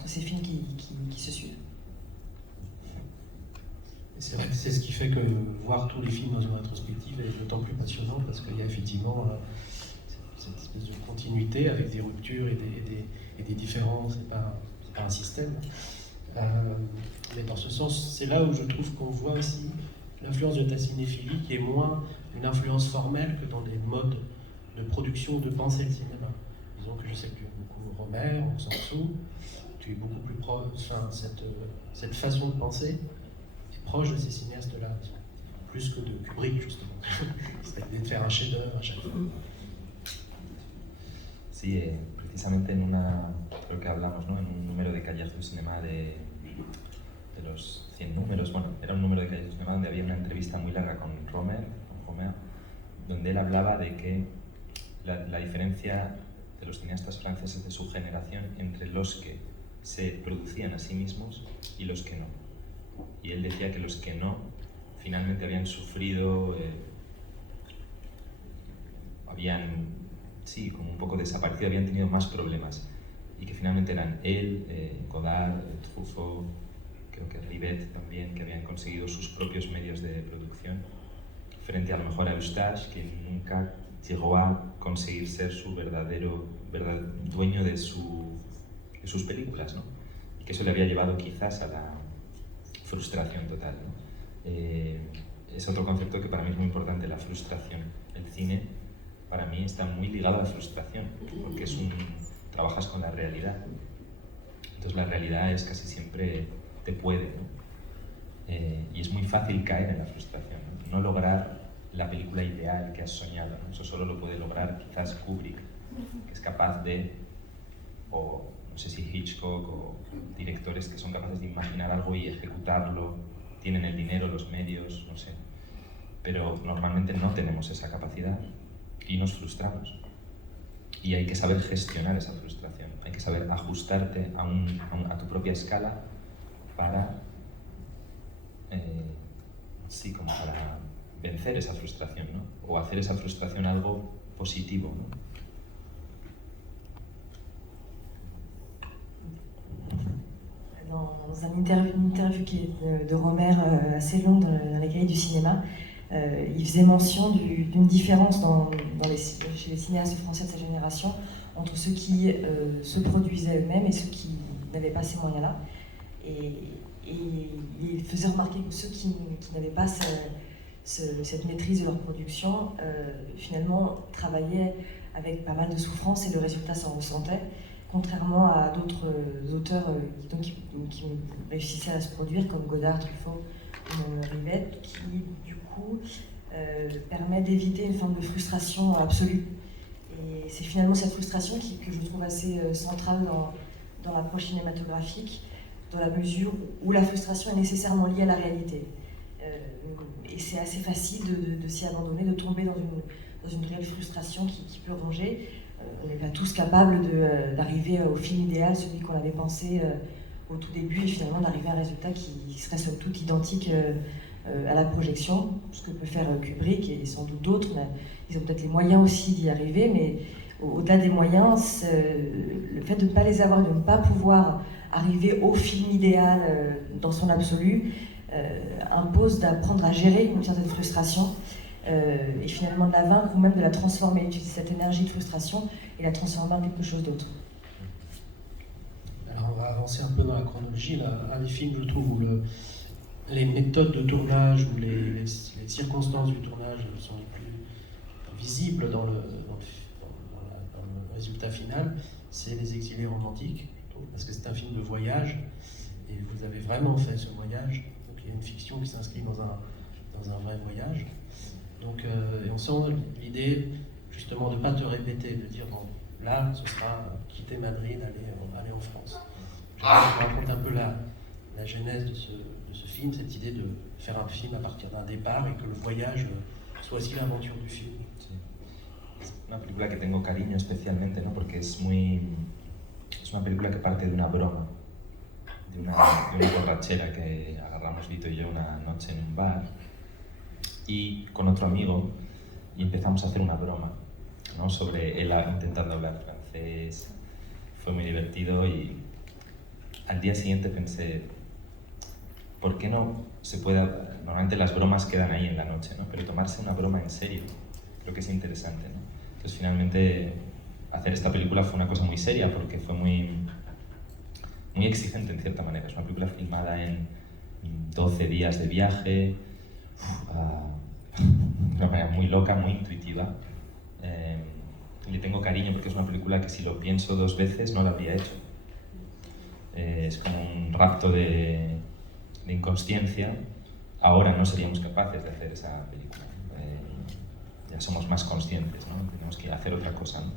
ces films qui se suivent. C'est vrai que c'est ce qui fait que voir tous les films dans une rétrospective est d'autant plus passionnant parce qu'il y a effectivement cette espèce de continuité avec des ruptures et des différences, c'est pas un système. Mais dans ce sens, c'est là où je trouve qu'on voit aussi l'influence de ta cinéphilie qui est moins une influence formelle que dans des modes de production, de penser le cinéma. Disons que je sais que tu aimes beaucoup Romer, on s'en fout, tu es beaucoup plus proche, enfin, cette façon de penser est proche de ces cinéastes-là, plus que de Kubrick, justement. C'est de faire un chef-d'œuvre à chaque fois. Sí, precisamente en una, creo que hablamos, ¿no? En un número de Calles du Cinema de los 100 números, bueno, era un número de Calles du Cinema donde había una entrevista muy larga con Romer, donde él hablaba de que la diferencia de los cineastas franceses de su generación entre los que se producían a sí mismos y los que no. Y él decía que los que no finalmente habían sufrido, habían, sí, como un poco desaparecido, habían tenido más problemas. Y que finalmente eran él, Godard, Truffaut, creo que Rivet también, que habían conseguido sus propios medios de producción, frente a lo mejor a Eustache, que nunca llegó a conseguir ser su verdadero dueño de sus películas, ¿no? Y que eso le había llevado quizás a la frustración total, ¿no? Es otro concepto que para mí es muy importante, la frustración. El cine para mí está muy ligado a la frustración, porque trabajas con la realidad. Entonces la realidad es casi siempre te puede, ¿no? Y es muy fácil caer en la frustración, no lograr la película ideal que has soñado, ¿no? Eso solo lo puede lograr quizás Kubrick, que es capaz de, o no sé si Hitchcock o directores que son capaces de imaginar algo y ejecutarlo, tienen el dinero, los medios, no sé. Pero normalmente no tenemos esa capacidad y nos frustramos. Y hay que saber gestionar esa frustración, hay que saber ajustarte a tu propia escala para, sí, como para vencer esa frustración, ¿no? O hacer esa frustración algo positivo, ¿no? Dans une interview qui est de Romer assez longue dans les cahiers du cinéma, il faisait mention d'une différence chez les cinéastes français de sa génération entre ceux qui se produisaient eux-mêmes et ceux qui n'avaient pas ces moyens-là. Et il faisait remarquer que ceux qui n'avaient pas cette maîtrise de leur production, finalement, travaillaient avec pas mal de souffrance et le résultat s'en ressentait, contrairement à d'autres auteurs qui réussissaient à se produire, comme Godard, Truffaut ou même Rivette, qui, du coup, permet d'éviter une forme de frustration absolue. Et c'est finalement cette frustration que je trouve assez centrale dans l'approche cinématographique, dans la mesure où la frustration est nécessairement liée à la réalité. Et c'est assez facile de s'y abandonner, de tomber dans une réelle frustration qui peut ronger. On n'est pas tous capables d'arriver au film idéal, celui qu'on avait pensé au tout début, et finalement d'arriver à un résultat qui serait somme toute identique à la projection, ce que peut faire Kubrick et sans doute d'autres. Ils ont peut-être les moyens aussi d'y arriver, mais au-delà des moyens, le fait de ne pas les avoir, de ne pas pouvoir arriver au film idéal dans son absolu, impose d'apprendre à gérer une certaine frustration et finalement de la vaincre ou même de la transformer, utiliser cette énergie de frustration et la transformer en quelque chose d'autre. Alors on va avancer un peu dans la chronologie. Là, un des films, je trouve, où les méthodes de tournage ou les circonstances du tournage sont les plus visibles dans le résultat final, c'est Les Exilés romantiques, parce que c'est un film de voyage et vous avez vraiment fait ce voyage. Donc il y a une fiction qui s'inscrit dans un vrai voyage. Donc et on sent l'idée justement de ne pas te répéter, de dire bon, là ce sera quitter Madrid, aller en France. Je raconte un peu la genèse de ce film, cette idée de faire un film à partir d'un départ et que le voyage soit aussi l'aventure du film. Sí. Es una película que tengo cariño especialmente, ¿no? Porque es una película que parte de una broma, de una borrachera que agarramos Vito y yo una noche en un bar y con otro amigo y empezamos a hacer una broma, ¿no? Sobre él intentando hablar francés. Fue muy divertido y al día siguiente pensé, ¿por qué no se puede? Normalmente las bromas quedan ahí en la noche, ¿no? Pero tomarse una broma en serio creo que es interesante, ¿no? Entonces finalmente hacer esta película fue una cosa muy seria porque fue muy exigente en cierta manera. Es una película filmada en 12 días de viaje, de una manera muy loca, muy intuitiva. le tengo cariño porque es una película que si lo pienso 2 veces no la habría hecho. Es como un rapto de inconsciencia. Ahora no seríamos capaces de hacer esa película. Ya somos más conscientes, ¿no? Tenemos que hacer otra cosa, ¿no?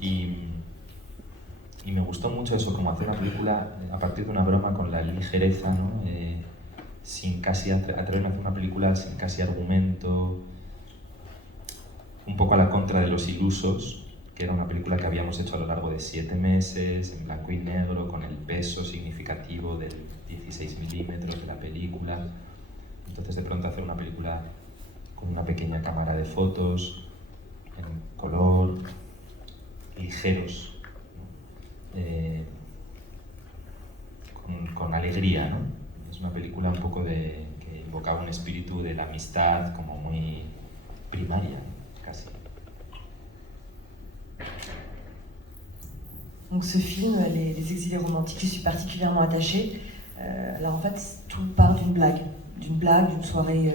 Y me gustó mucho eso, como hacer una película a partir de una broma con la ligereza, ¿no? Sin casi atreverme a hacer una película sin casi argumento, un poco a la contra de Los Ilusos, que era una película que habíamos hecho a lo largo de 7 meses, en blanco y negro, con el peso significativo del 16 milímetros de la película. Entonces de pronto hacer una película con una pequeña cámara de fotos, en color, ligeros, ¿no? Con alegría, ¿no? Es una película un poco que invocaba un espíritu de la amistad como muy primaria, casi. Donc ce film, les exilés romantiques, je suis particulièrement attachée. Alors en fait, tout part d'une soirée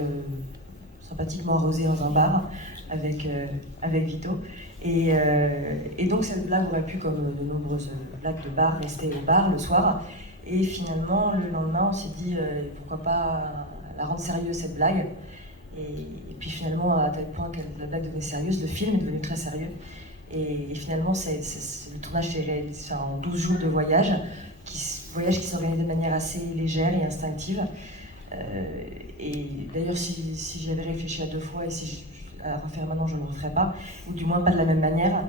sympathiquement arrosée dans un bar avec Vito. Et donc cette blague aurait pu, comme de nombreuses blagues de bar, rester au bar le soir. Et finalement, le lendemain, on s'est dit pourquoi pas la rendre sérieuse cette blague. Et puis finalement, à tel point que la blague devenait sérieuse, le film est devenu très sérieux. Et finalement, le tournage s'est réalisé en 12 jours de voyage qui s'organisait de manière assez légère et instinctive. Et d'ailleurs, si j'y avais réfléchi à 2 fois et si à refaire maintenant, je ne le referais pas, ou du moins pas de la même manière,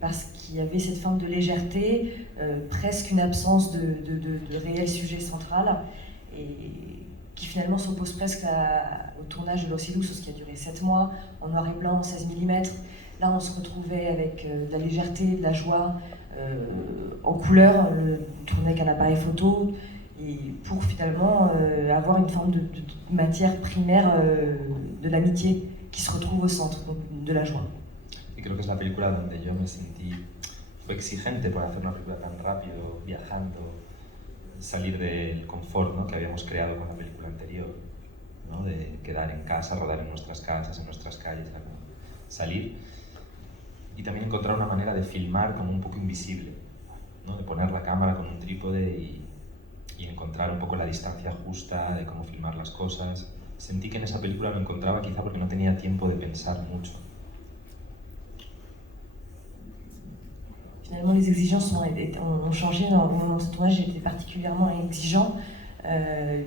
parce qu'il y avait cette forme de légèreté, presque une absence de réel sujet central, et qui finalement s'oppose presque au tournage de Los Ilusos, qui a duré 7 mois, en noir et blanc, 16 mm. Là, on se retrouvait avec de la légèreté, de la joie, en couleur, tourné avec un appareil photo, et pour finalement avoir une forme de matière primaire de l'amitié qui se retrouve au centre, donc de la joie. Y creo que es la película donde yo me sentí, fue exigente por hacer una película tan rápido, viajando, salir del confort, ¿no? Que habíamos creado con la película anterior, ¿no? De quedar en casa, rodar en nuestras casas, en nuestras calles, salir. Y también encontrar una manera de filmar como un poco invisible, ¿no? De poner la cámara con un trípode y encontrar un poco la distancia justa de cómo filmar las cosas. Sentí que en esa película lo encontraba quizá porque no tenía tiempo de pensar mucho. Finalement, les exigences ont changé. Au moment de ce tournage, j'étais particulièrement exigeant,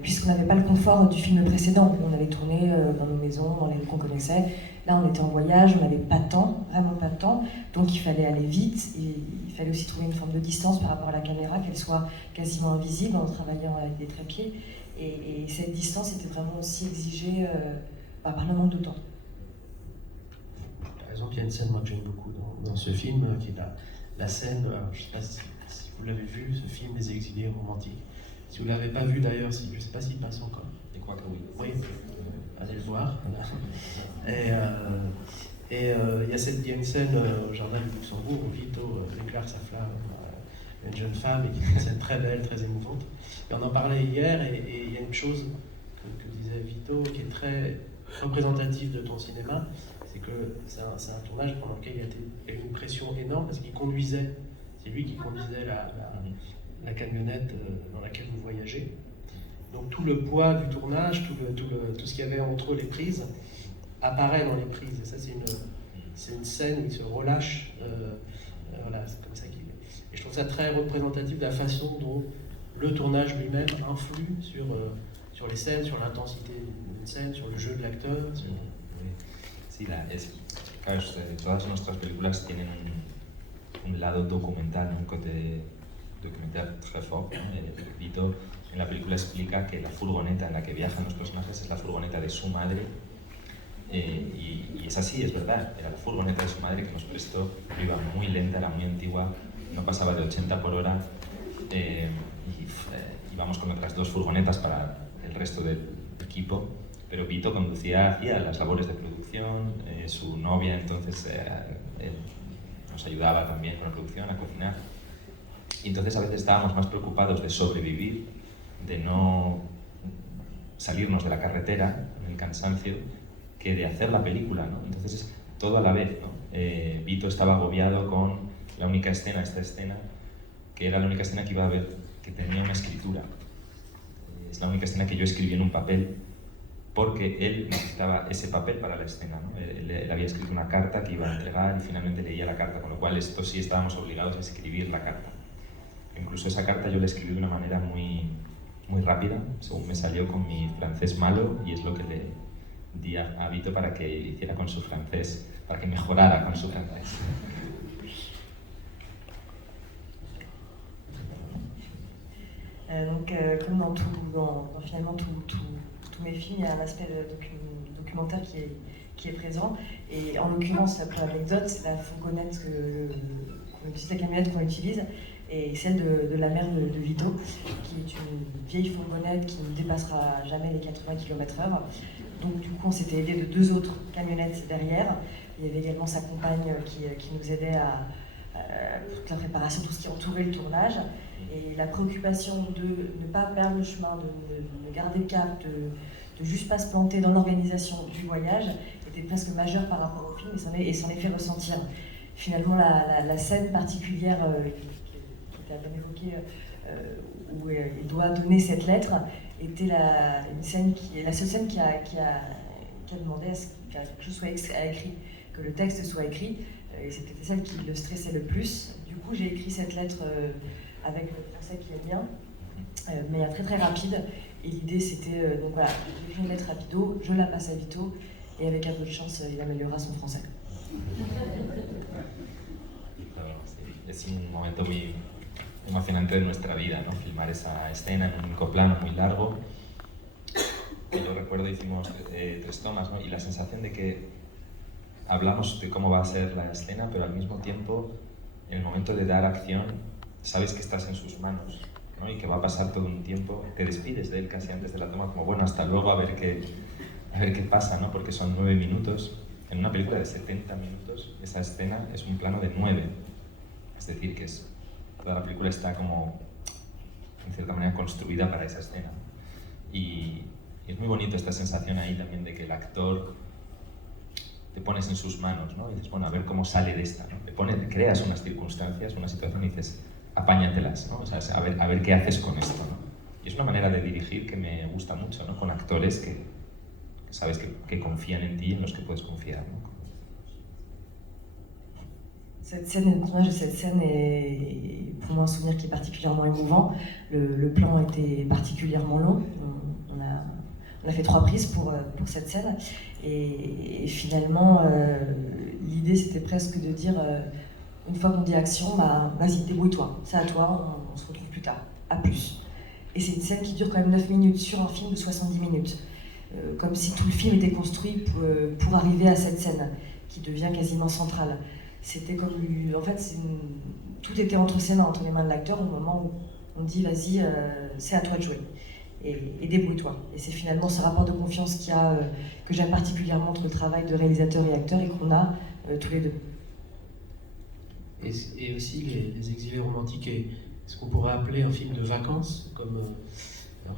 puisqu'on n'avait pas le confort du film précédent. On avait tourné dans nos maisons, dans les rues qu'on connaissait. Là, on était en voyage, on n'avait pas de temps, vraiment pas de temps. Donc il fallait aller vite, et il fallait aussi trouver une forme de distance par rapport à la caméra, qu'elle soit quasiment invisible en travaillant avec des trépieds. Et cette distance était vraiment aussi exigée par le manque de temps. Par exemple, il y a une scène moi, que j'aime beaucoup dans ce film, qui est la scène, alors, je ne sais pas si vous l'avez vu, ce film des exilés romantiques. Si vous ne l'avez pas vu d'ailleurs, je ne sais pas s'il passe encore. Et quoi que oui. Oui, allez le voir. Et il y a une scène au Jardin du Luxembourg où Vito déclare sa flamme à une jeune femme et qui est une scène très belle, très émouvante. Et on en parlait hier et il y a une chose que disait Vito qui est très représentative de ton cinéma, c'est que c'est un tournage pendant lequel il y a eu une pression énorme parce qu'il conduisait, c'est lui qui conduisait la camionnette dans laquelle vous voyagez. Donc tout le poids du tournage, tout ce qu'il y avait entre les prises, apparaît dans les prises. Et ça, c'est une scène où il se relâche. Voilà, c'est comme ça qu'il est. Et je trouve ça très représentatif de la façon dont le tournage lui-même influe sur les scènes, sur l'intensité d'une scène, sur le jeu de l'acteur. Sí, claro, todas nuestras películas tienen un lado documental, un côté documental très fort, ¿no? Vito en la película explica que la furgoneta en la que viajan los personajes es la furgoneta de su madre, y es así, es verdad, era la furgoneta de su madre que nos prestó, iba muy lenta, era muy antigua, no pasaba de 80 por hora, y íbamos con otras 2 furgonetas para el resto del equipo, pero Vito hacía las labores de producción, su novia entonces nos ayudaba también con la producción, a cocinar, y entonces a veces estábamos más preocupados de sobrevivir, de no salirnos de la carretera, en el cansancio, que de hacer la película, ¿no? Entonces todo a la vez, ¿no? Vito estaba agobiado con la única escena, esta escena, que era la única escena que iba a ver, que tenía una escritura. Es la única escena que yo escribí en un papel, porque él necesitaba ese papel para la escena, ¿no? Él había escrito una carta que iba a entregar y finalmente leía la carta, con lo cual esto sí estábamos obligados a escribir la carta. Incluso esa carta yo la escribí de una manera muy rápida, según me salió con mi francés malo, y es lo que le di a Vito para que hiciera con su francés, para que mejorara con su francés. Comme dans finalement tous mes films, il y a un aspect documentaire qui est présent. Et en l'occurrence, pour l'anecdote, c'est la fourgonnette, la camionnette qu'on utilise, et celle de la mère de Vito, qui est une vieille fourgonnette qui ne dépassera jamais les 80 km/h. Donc du coup, on s'était aidé de 2 autres camionnettes derrière. Il y avait également sa compagne qui nous aidait à toute la préparation, tout ce qui entourait le tournage. Et la préoccupation de ne pas perdre le chemin, de garder le cap, de juste pas se planter dans l'organisation du voyage était presque majeure par rapport au film et s'en est fait ressentir. Finalement, la scène particulière qui a bien évoquée, où il doit donner cette lettre, était la seule scène qui a demandé à ce que quelque chose soit écrit, que le texte soit écrit. Et c'était celle qui le stressait le plus. Du coup, j'ai écrit cette lettre avec le français qui est bien, mais très rapide. Et l'idée, c'était, donc voilà, j'écris une lettre rapido, je la passe à Vito, et avec un peu de chance, il améliorera son français. Es un momento muy emocionante de nuestra vida, ¿no? Filmar esa escena en un único plano muy largo. Y yo recuerdo, hicimos 3 tomas, ¿no? Y la sensación de que hablamos de cómo va a ser la escena, pero al mismo tiempo, en el momento de dar acción, sabes que estás en sus manos, ¿no? Y que va a pasar todo un tiempo. Te despides de él casi antes de la toma, como bueno, hasta luego, a ver qué pasa, ¿no? Porque son 9 minutos. En una película de 70 minutos, esa escena es un plano de 9. Es decir, que toda la película está como, en cierta manera, construida para esa escena. Y es muy bonito esta sensación ahí también de que el actor te pones en sus manos, ¿no? Y dices, bueno, a ver cómo sale de esta, ¿no? Creas unas circunstancias, una situación y dices, apáñatelas, ¿no? O sea, a ver qué haces con esto, ¿no? Y es una manera de dirigir que me gusta mucho, ¿no? Con actores que sabes que confían en ti y en los que puedes confiar, ¿no? Le tournage de cette scène est pour moi un souvenir qui est particulièrement émouvant. Le plan était particulièrement long. On a fait 3 prises pour cette scène. Et finalement, l'idée c'était presque de dire, une fois qu'on dit action, bah, vas-y, débrouille-toi, c'est à toi, on se retrouve plus tard, à plus. Et c'est une scène qui dure quand même 9 minutes sur un film de 70 minutes. Comme si tout le film était construit pour arriver à cette scène, qui devient quasiment centrale. C'était comme, en fait, tout était entre ses mains, entre les mains de l'acteur, au moment où on dit, vas-y, c'est à toi de jouer. Et débrouille-toi. Et c'est finalement ce rapport de confiance qu'il y a, que j'aime particulièrement entre le travail de réalisateur et acteur et qu'on a tous les deux. Et aussi les exilés romantiques et ce qu'on pourrait appeler un film de vacances, comme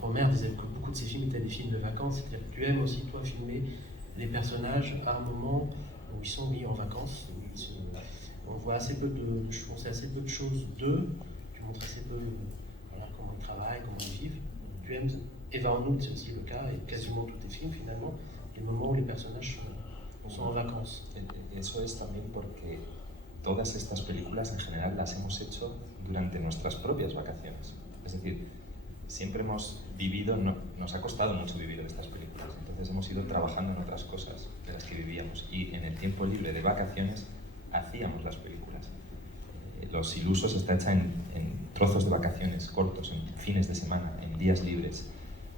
Romer disait que beaucoup de ses films étaient des films de vacances, c'est-à-dire que tu aimes aussi toi filmer les personnages à un moment où ils sont mis en vacances. On voit assez peu on sait assez peu de choses d'eux, tu montres assez peu voilà, comment ils travaillent, comment ils vivent. Tu aimes Eva en août, c'est aussi le cas, et quasiment tous tes films finalement, les moments où les personnages sont en vacances. Eso es también porque todas estas películas en general las hemos hecho durante nuestras propias vacaciones. Es decir, siempre hemos vivido, nos ha costado mucho vivir estas películas, entonces hemos ido trabajando en otras cosas de las que vivíamos y en el tiempo libre de vacaciones hacíamos las películas. Los Ilusos está hecha en trozos de vacaciones cortos, en fines de semana, en días libres.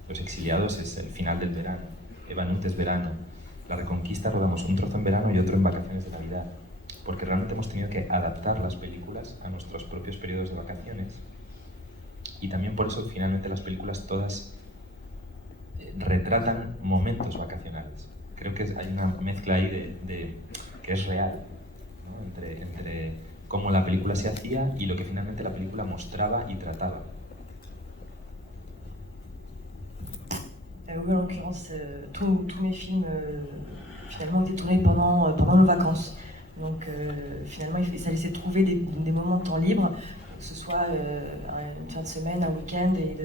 Los Exiliados es el final del verano, Eva Nut es verano. La Reconquista rodamos un trozo en verano y otro en vacaciones de Navidad, porque realmente hemos tenido que adaptar las películas a nuestros propios periodos de vacaciones. Y también por eso finalmente las películas todas retratan momentos vacacionales. Creo que hay una mezcla ahí de que es real, ¿no? entre cómo la película se hacía y lo que finalmente la película mostraba y trataba. Oui, en l'occurrence, tous mes films finalement été tourné pendant nos vacances. Donc finalement, il s'agissait de trouver des moments de temps libre, que ce soit une fin de semaine, un week-end, et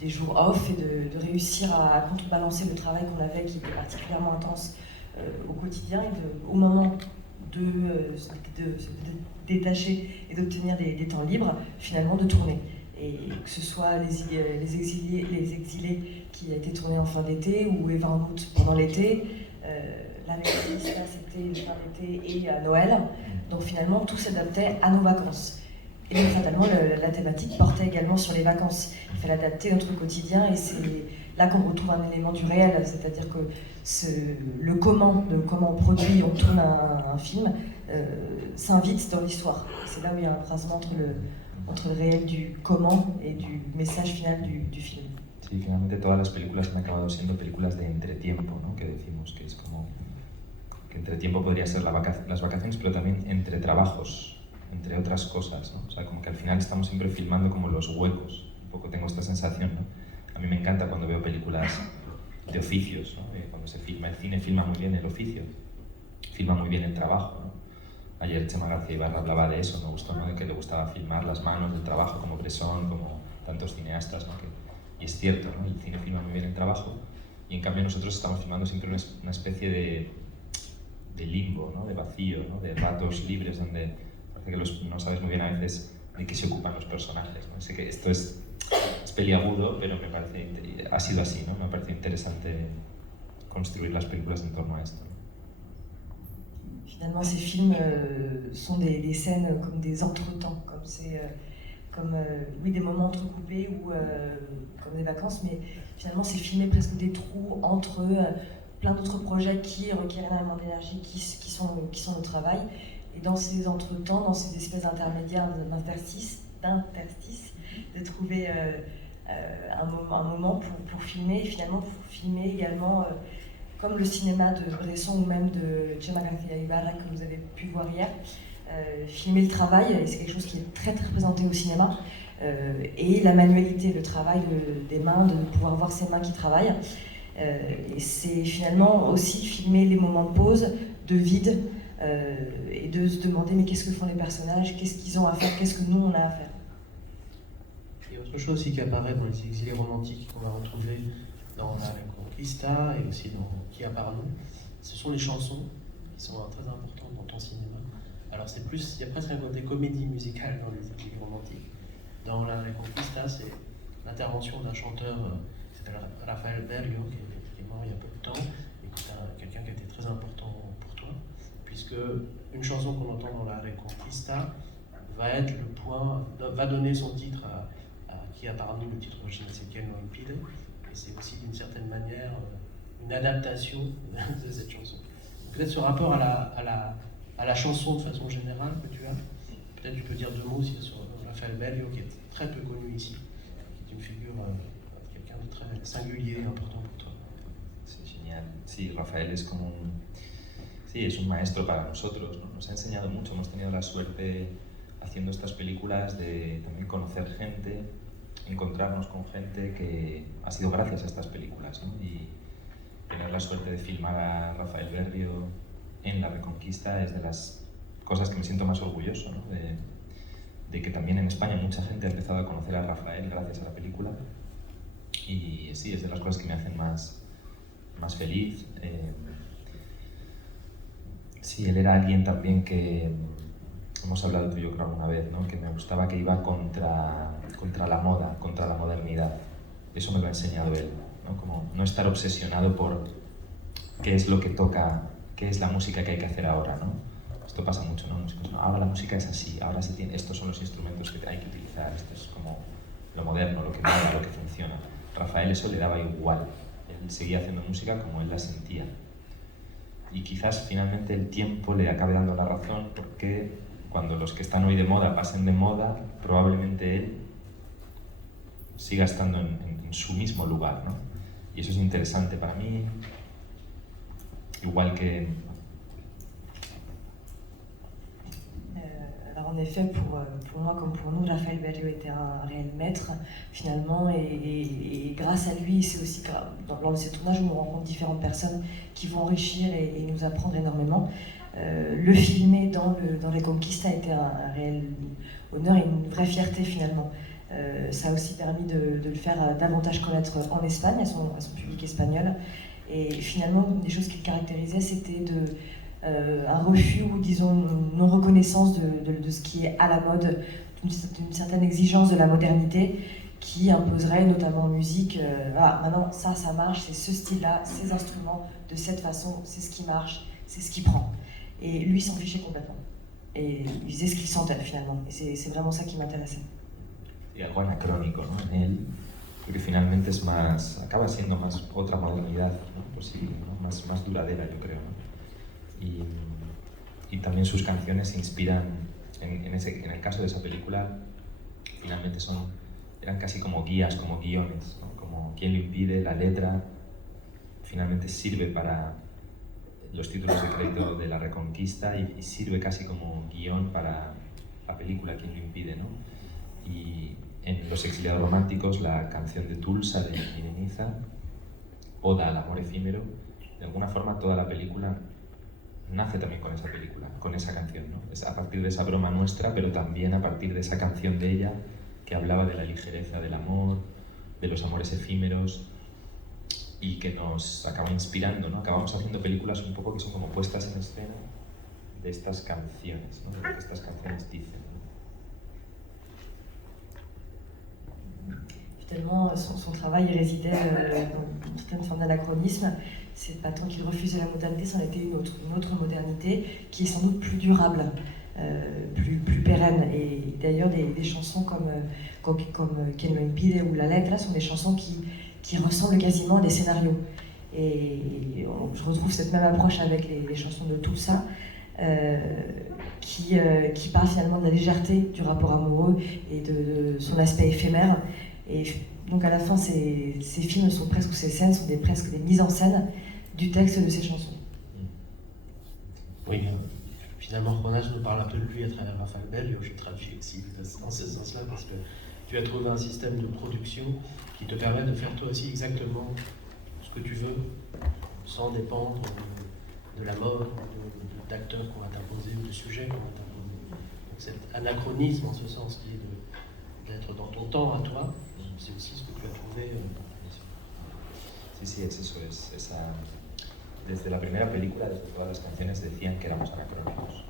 des jours off, et de réussir à contrebalancer le travail qu'on avait, qui était particulièrement intense au quotidien, et au moment de se détacher et d'obtenir des temps libres, finalement de tourner. Et que ce soit les exilés qui a été tourné en fin d'été, ou Eva en août pendant l'été, la Reconquista c'était fin d'été et à Noël. Donc finalement tout s'adaptait à nos vacances. Et fatalement la thématique portait également sur les vacances. Il fallait adapter notre quotidien, et c'est là qu'on retrouve un élément du réel, c'est-à-dire que le comment, comment on produit, on tourne un film, s'invite dans l'histoire. C'est là où il y a un croisement entre le réel du comment et du message final du film. Sí, finalmente todas las películas han acabado siendo películas de entretiempo, ¿no? Que decimos que es como que entretiempo podría ser las vacaciones, pero también entre trabajos, entre otras cosas, ¿no? O sea, como que al final estamos siempre filmando como los huecos. Un poco tengo esta sensación, ¿no? A mí me encanta cuando veo películas de oficios, ¿no? Cuando se filma, el cine filma muy bien el oficio, filma muy bien el trabajo, ¿no? Ayer Chema García Ibarra hablaba de eso, me gustó, ¿no? De que le gustaba filmar las manos del trabajo, como Bresson, como tantos cineastas, ¿no? Y es cierto, ¿no? El cine filma muy bien el trabajo, y en cambio nosotros estamos filmando siempre una especie de limbo, ¿no? De vacío, ¿no? De ratos libres donde parece que no sabes muy bien a veces de qué se ocupan los personajes, ¿no? Sé que esto es peliagudo, pero me parece, ha sido así, ¿no? Me parece interesante construire las películas en torno a esto, ¿no? Finalement, ces films sont des scènes comme des entretemps, comme oui, des moments entrecoupés, ou comme des vacances, mais finalement c'est filmer presque des trous entre plein d'autres projets qui requièrent énormément d'énergie, qui sont le travail. Et dans ces entretemps, dans ces espèces d'intermédiaires, d'interstices, de trouver un moment pour filmer, et finalement pour filmer également, comme le cinéma de Bresson ou même de Chema García Ibarra que vous avez pu voir hier, filmer le travail, et c'est quelque chose qui est très très représenté au cinéma, et la manualité, le travail des mains, de pouvoir voir ses mains qui travaillent. Et c'est finalement aussi filmer les moments de pause, de vide, et de se demander mais qu'est-ce que font les personnages, qu'est-ce qu'ils ont à faire, qu'est-ce que nous on a à faire. Et autre chose aussi qui apparaît dans les exilés romantiques qu'on va retrouver dans la Reconquista et aussi dans Qui a par nous, ce sont les chansons qui sont très importantes dans ton cinéma. Alors c'est plus, il y a presque un côté comédie musicale dans les exilés romantiques. Dans la Reconquista, c'est l'intervention d'un chanteur qui s'appelle Rafael Berrio, qui est mort il y a peu de temps, et qui est quelqu'un qui a été très important pour toi, puisque une chanson qu'on entend dans la Reconquista va être le point, va donner son titre à Qui a par nous, le titre original c'est Quien no impide, et c'est aussi d'une certaine manière une adaptation de cette chanson. Peut-être ce rapport à la chanson de façon générale que tu as, peut-être tu peux dire deux mots aussi sur Rafael Berrio, qui est très peu connu ici, qui est une figure, quelqu'un de très singulier et important pour toi. Sí, genial. Sí, Rafael es como sí, es un maestro para nosotros, ¿no? Nos ha enseñado mucho, hemos tenido la suerte haciendo estas películas de también conocer gente, encontrarnos con gente que ha sido gracias a estas películas, ¿no? Y tener la suerte de filmar a Rafael Berrio en La Reconquista es de las cosas que me siento más orgulloso, ¿no? De que también en España mucha gente ha empezado a conocer a Rafael gracias a la película, y sí, es de las cosas que me hacen más feliz. Sí, él era alguien también que hemos hablado tú y yo creo alguna vez, ¿no? Que me gustaba, que iba contra la moda, contra la modernidad. Eso me lo ha enseñado él, ¿no? Como no estar obsesionado por qué es lo que toca, qué es la música que hay que hacer ahora, ¿no? Esto pasa mucho, ¿no? Músicos, no, ahora la música es así, ahora sí tiene, estos son los instrumentos que hay que utilizar, esto es como lo moderno, lo que mola, lo que funciona. Rafael eso le daba igual, él seguía haciendo música como él la sentía. Y quizás finalmente el tiempo le acabe dando la razón, porque cuando los que están hoy de moda pasen de moda, probablemente él siga estando en su mismo lugar, ¿no? Y eso es interesante para mí, igual que... Alors En effet, pour moi comme pour nous, Rafael Berrio était un réel maître finalement, et grâce à lui, c'est aussi lors de ces tournages où on rencontre différentes personnes qui vont enrichir et nous apprendre énormément. Le filmer dans Reconquista a été un réel honneur et une vraie fierté finalement. Ça a aussi permis de le faire davantage connaître en Espagne, à son public espagnol. Et finalement, une des choses qui le caractérisait, c'était un refus ou disons une non-reconnaissance de ce qui est à la mode, d'une certaine exigence de la modernité qui imposerait notamment en musique, voilà, maintenant ça marche, c'est ce style-là, ces instruments, de cette façon, c'est ce qui marche, c'est ce qui prend. Et lui s'en fichait complètement. Et il faisait ce qu'il sentait finalement. Et c'est vraiment ça qui m'intéressait. Y algo anacrónico, ¿no? En él, porque finalmente es más, acaba siendo más otra modernidad, ¿no? Posible, ¿no? Más duradera, yo creo, ¿no? Y también sus canciones se inspiran, en el caso de esa película, finalmente eran casi como guías, como guiones, ¿no? Como quién lo impide, la letra, finalmente sirve para los títulos de crédito de la Reconquista y sirve casi como guión para la película Quién lo impide, ¿no? Y en Los exiliados románticos, la canción de Tulsa de Minimiza, Oda al amor efímero, de alguna forma toda la película nace también con esa película, con esa canción, ¿no? Es a partir de esa broma nuestra, pero también a partir de esa canción de ella que hablaba de la ligereza del amor, de los amores efímeros, y que nos acaba inspirando, ¿no? Acabamos haciendo películas un poco que son como puestas en escena de estas canciones, ¿no? De lo que estas canciones dicen, ¿no? Finalement, son travail résidait dans une certaine forme d'anachronisme. C'est pas tant qu'il refusait la modernité, c'en était une autre modernité qui est sans doute plus durable, plus pérenne. Et d'ailleurs, des chansons comme Quien lo impide ou La Letra sont des chansons qui ressemblent quasiment à des scénarios. Et je retrouve cette même approche avec les chansons de Tulsa, qui parlent finalement de la légèreté du rapport amoureux et de son aspect éphémère. Et donc à la fin, ces films sont presque, ou ces scènes sont presque des mises en scène du texte de ces chansons. Oui, finalement, Jonas nous parle un peu de lui à travers Rafael Berrio. Je traduis aussi dans ce sens-là, parce que tu as trouvé un système de production qui te permet de faire toi aussi exactement ce que tu veux, sans dépendre de la mode, d'acteurs qu'on va t'imposer ou de sujets qu'on va t'imposer. Donc cet anachronisme, en ce sens, qui est d'être dans ton temps à toi, c'est aussi ce que tu as trouvé. Sí, es eso, es esa... Desde la primera película, desde todas las canciones decían que éramos anacrónicos.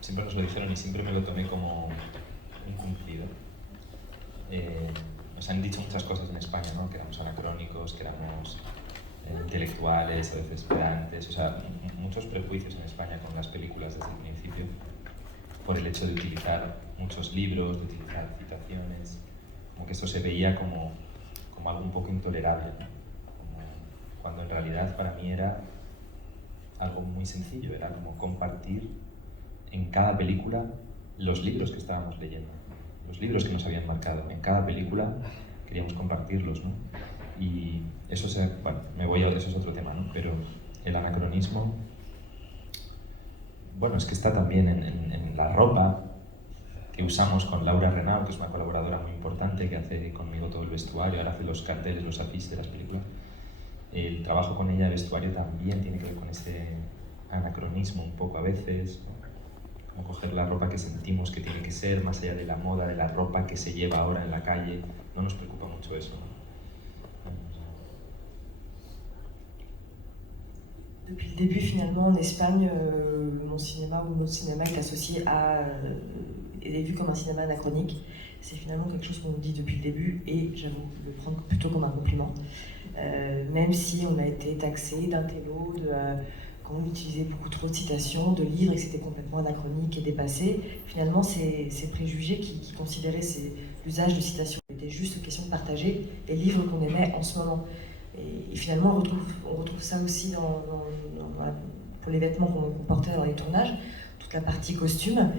Siempre nos lo dijeron y siempre me lo tomé como un cumplido. Nos han dicho muchas cosas en España, ¿no? Que éramos anacrónicos, que éramos intelectuales, a veces pedantes, o sea, muchos prejuicios en España con las películas desde el principio, por el hecho de utilizar muchos libros, de utilizar citaciones, como que esto se veía como algo un poco intolerable, ¿no? Cuando en realidad para mí era algo muy sencillo, era como compartir en cada película los libros que estábamos leyendo, los libros que nos habían marcado. En cada película queríamos compartirlos, ¿no? Y eso eso es otro tema, ¿no? Pero el anacronismo, bueno, es que está también en la ropa que usamos con Laura Renau, que es una colaboradora muy importante, que hace conmigo todo el vestuario, ahora hace los carteles, los afiches de las películas. El trabajo con ella de vestuario también tiene que ver con ese anacronismo un poco a veces, ¿no? Como coger la ropa que sentimos que tiene que ser, más allá de la moda, de la ropa que se lleva ahora en la calle. No nos preocupa mucho eso, ¿no? Depuis le début, finalement, en Espagne, mon cinéma ou notre cinéma est associé est vu comme un cinéma anachronique. C'est finalement quelque chose qu'on nous dit depuis le début, et j'avoue le prendre plutôt comme un compliment. Même si on a été taxé d'intello, qu'on utilisait beaucoup trop de citations, de livres, et que c'était complètement anachronique et dépassé, finalement, ces préjugés qui considéraient l'usage de citations était juste une question de partager les livres qu'on aimait en ce moment. Et finalement, on retrouve ça aussi pour les vêtements qu'on portait dans les tournages, toute la partie costume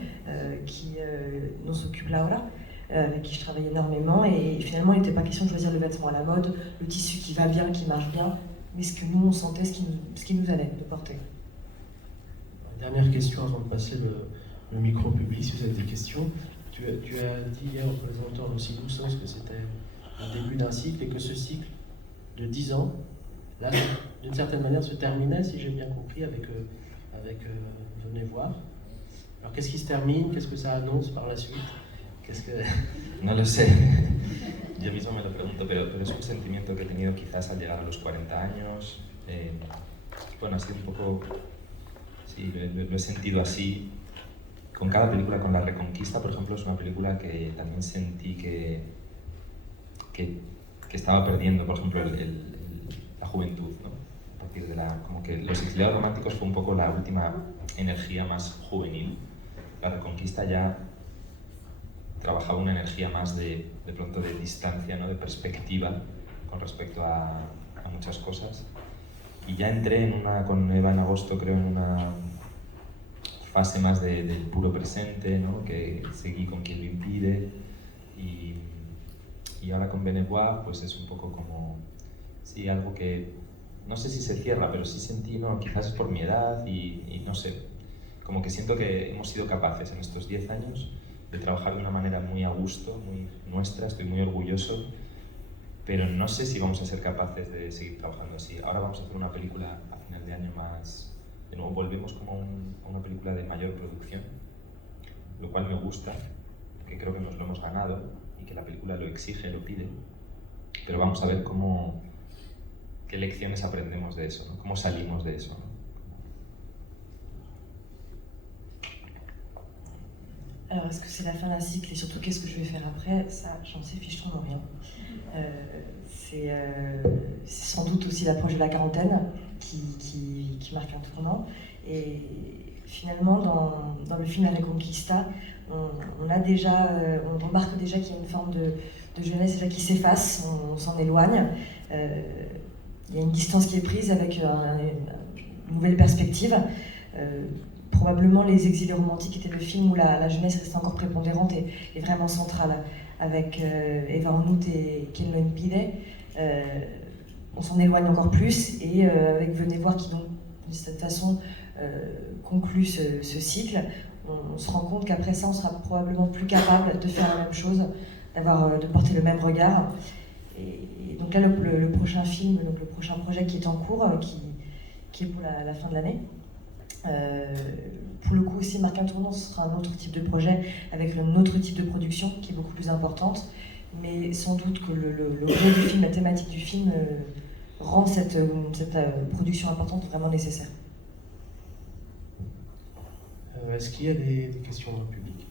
dont s'occupe Laura, avec qui je travaille énormément. Et finalement, il n'était pas question de choisir le vêtement à la mode, le tissu qui va bien, qui marche bien, mais ce que nous on sentait, ce qui nous allait de porter. Dernière question avant de passer le micro public si vous avez des questions. Tu as dit hier au présenteur aussi Doussens que c'était le début d'un cycle et que ce cycle de 10 ans, là, d'une certaine manière, se terminait, si j'ai bien compris, avec Venez voir. Alors qu'est-ce qui se termine? Qu'est-ce que ça annonce par la suite? No lo sé, yo mismo me lo pregunto, pero es un sentimiento que he tenido quizás al llegar a los 40 años. Bueno, ha sido un poco, sí, lo he sentido así. Con cada película, con La Reconquista, por ejemplo, es una película que también sentí que estaba perdiendo, por ejemplo, la juventud, ¿no? A partir de como que Los Exiliados Románticos fue un poco la última energía más juvenil. La Reconquista ya trabajaba una energía más de pronto de distancia, ¿no? De perspectiva con respecto a muchas cosas. Y ya entré con Eva en agosto, creo, en una fase más del puro presente, ¿no? Que seguí con Quien lo impide. Y ahora con Venez voir, pues es un poco como, sí, algo que no sé si se cierra, pero sí sentí, no, quizás es por mi edad y no sé, como que siento que hemos sido capaces en estos 10 años de trabajar de una manera muy a gusto, muy nuestra, estoy muy orgulloso, pero no sé si vamos a ser capaces de seguir trabajando así. Ahora vamos a hacer una película a final de año más, de nuevo volvemos como a una película de mayor producción, lo cual me gusta, porque creo que nos lo hemos ganado y que la película lo exige, lo pide, pero vamos a ver qué lecciones aprendemos de eso, ¿no? Cómo salimos de eso, ¿no? Alors, est-ce que c'est la fin d'un cycle et surtout qu'est-ce que je vais faire après? Ça, j'en sais fichement rien. C'est sans doute aussi l'approche de la quarantaine qui marque un tournant. Et finalement, dans le film La Reconquista, on remarque déjà qu'il y a une forme de jeunesse déjà qui s'efface, on s'en éloigne. Il y a une distance qui est prise avec une nouvelle perspective. Probablement Les Exilés romantiques était le film où la jeunesse restait encore prépondérante et vraiment centrale. Avec Eva en août et Quien lo impide, on s'en éloigne encore plus. Et avec Venez voir qui donc de cette façon conclut ce cycle, on se rend compte qu'après ça on sera probablement plus capable de faire la même chose, de porter le même regard. Et donc là le prochain film, donc le prochain projet qui est en cours, qui est pour la fin de l'année, pour le coup aussi marque un tournant. Ce sera un autre type de projet avec un autre type de production qui est beaucoup plus importante, mais sans doute que le rôle du film, la thématique du film rend cette production importante vraiment nécessaire. Est-ce qu'il y a des questions dans le public?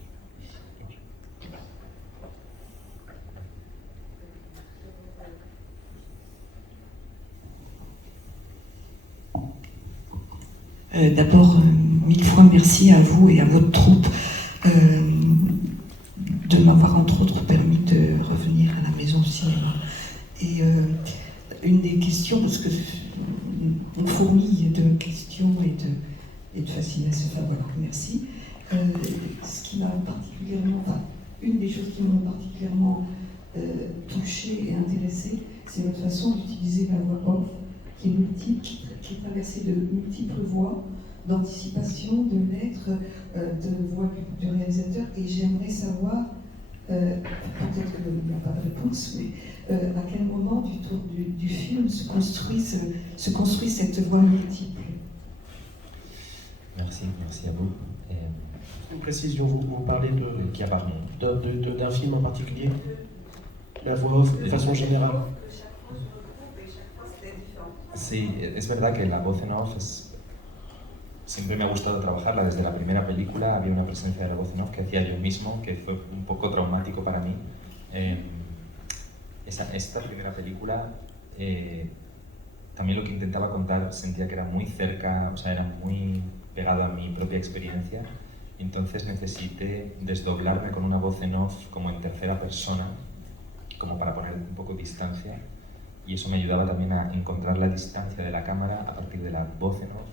D'abord, mille fois merci à vous et à votre troupe de m'avoir entre autres permis de revenir à la maison au cinéma. Et une des questions, parce que on fourmille de questions et de fascination, enfin voilà, merci. Ce qui m'a particulièrement, une des choses qui m'ont particulièrement touchée et intéressée, c'est votre façon d'utiliser la voix off, qui est multiple, qui est traversée de multiples voix, d'anticipation, de lettres, de voix du réalisateur. Et j'aimerais savoir, peut-être qu'il n'y a pas de réponse, mais à quel moment du film se construit cette voix multiple. Merci à vous. Une précision, vous parlez d'un film en particulier? La voix off, de façon générale? Sí, es verdad que la voz en off siempre me ha gustado trabajarla. Desde la primera película había una presencia de la voz en off que hacía yo mismo, que fue un poco traumático para mí. Esta primera película, también lo que intentaba contar sentía que era muy cerca, o sea, era muy pegado a mi propia experiencia. Entonces necesité desdoblarme con una voz en off como en tercera persona, como para poner un poco distancia. Y eso me ayudaba también a encontrar la distancia de la cámara a partir de la voz en off.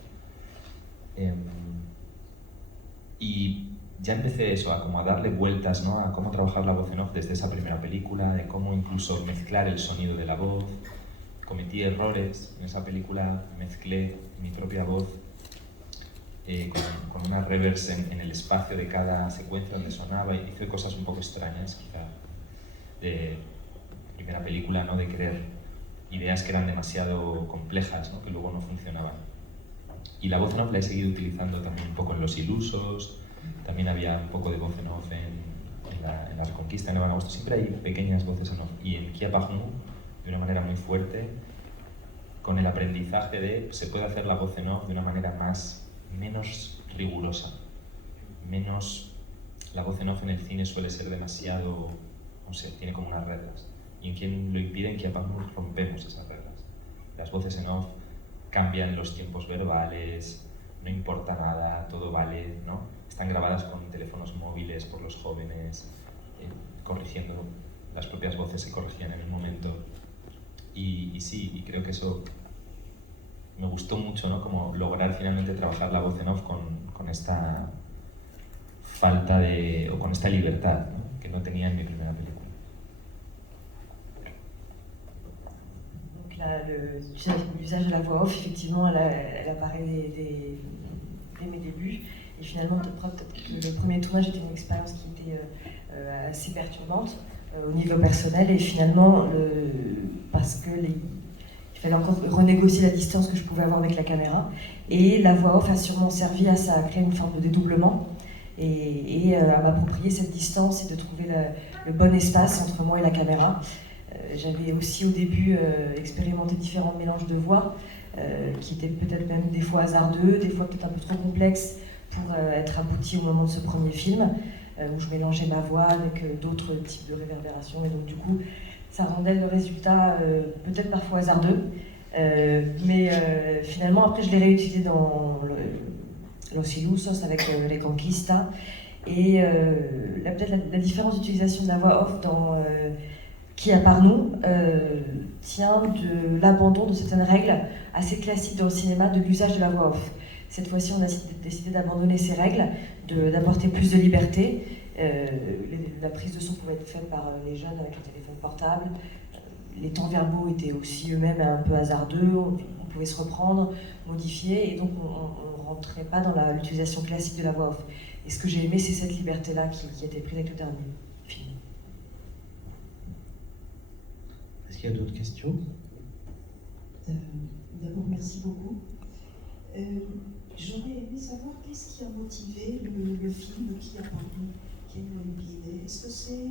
Y ya empecé eso, a darle vueltas, ¿no? A cómo trabajar la voz en off desde esa primera película, de cómo incluso mezclar el sonido de la voz. Cometí errores, en esa película mezclé mi propia voz con una reverse en el espacio de cada secuencia donde sonaba, y hizo cosas un poco extrañas, quizá, de primera película, ¿no? De querer ideas que eran demasiado complejas, ¿no? Que luego no funcionaban. Y la voz en off la he seguido utilizando también un poco en Los Ilusos, también había un poco de voz en off en la Reconquista, en Nueva Agosto, siempre hay pequeñas voces en off. Y en Qui a Parnu, de una manera muy fuerte, con el aprendizaje de se puede hacer la voz en off de una manera menos rigurosa, menos... La voz en off en el cine suele ser demasiado, no sé, tiene como unas reglas. Y en quien lo impide, en Qui a Parnu rompemos esas reglas. Las voces en off cambian los tiempos verbales, no importa nada, todo vale, ¿no? Están grabadas con teléfonos móviles por los jóvenes, corrigiendo, las propias voces se corregían en el momento. Y sí, y creo que eso me gustó mucho, ¿no? Como lograr finalmente trabajar la voz en off con esta falta de, o con esta libertad, ¿no? Que no tenía en mi primera película. L'usage de la voix off, effectivement, elle apparaît dès mes débuts. Et finalement, le premier tournage était une expérience qui était assez perturbante au niveau personnel. Et finalement, parce qu'il fallait encore renégocier la distance que je pouvais avoir avec la caméra. Et la voix off a sûrement servi à ça, à créer une forme de dédoublement et à m'approprier cette distance et de trouver le bon espace entre moi et la caméra. J'avais aussi au début expérimenté différents mélanges de voix qui étaient peut-être même des fois hasardeux, des fois peut-être un peu trop complexes pour être aboutis au moment de ce premier film, où je mélangeais ma voix avec d'autres types de réverbérations, et donc du coup ça rendait le résultat peut-être parfois hasardeux, mais finalement après je l'ai réutilisé dans Los Ilusos avec Reconquista, et peut-être la différence d'utilisation de la voix off dans Qui a Parnu tient de l'abandon de certaines règles assez classiques dans le cinéma de l'usage de la voix off. Cette fois-ci, on a décidé d'abandonner ces règles, d'apporter plus de liberté. La prise de son pouvait être faite par les jeunes avec le téléphone portable. Les temps verbaux étaient aussi eux-mêmes un peu hasardeux, on pouvait se reprendre, modifier, et donc on ne rentrait pas dans l'utilisation classique de la voix off. Et ce que j'ai aimé, c'est cette liberté-là qui a été prise avec le dernier film. Est-ce qu'il y a d'autres questions? D'abord, merci beaucoup. J'aurais aimé savoir qu'est-ce qui a motivé le film Qui a Parnu, Qui a Olympiade. Est-ce que c'est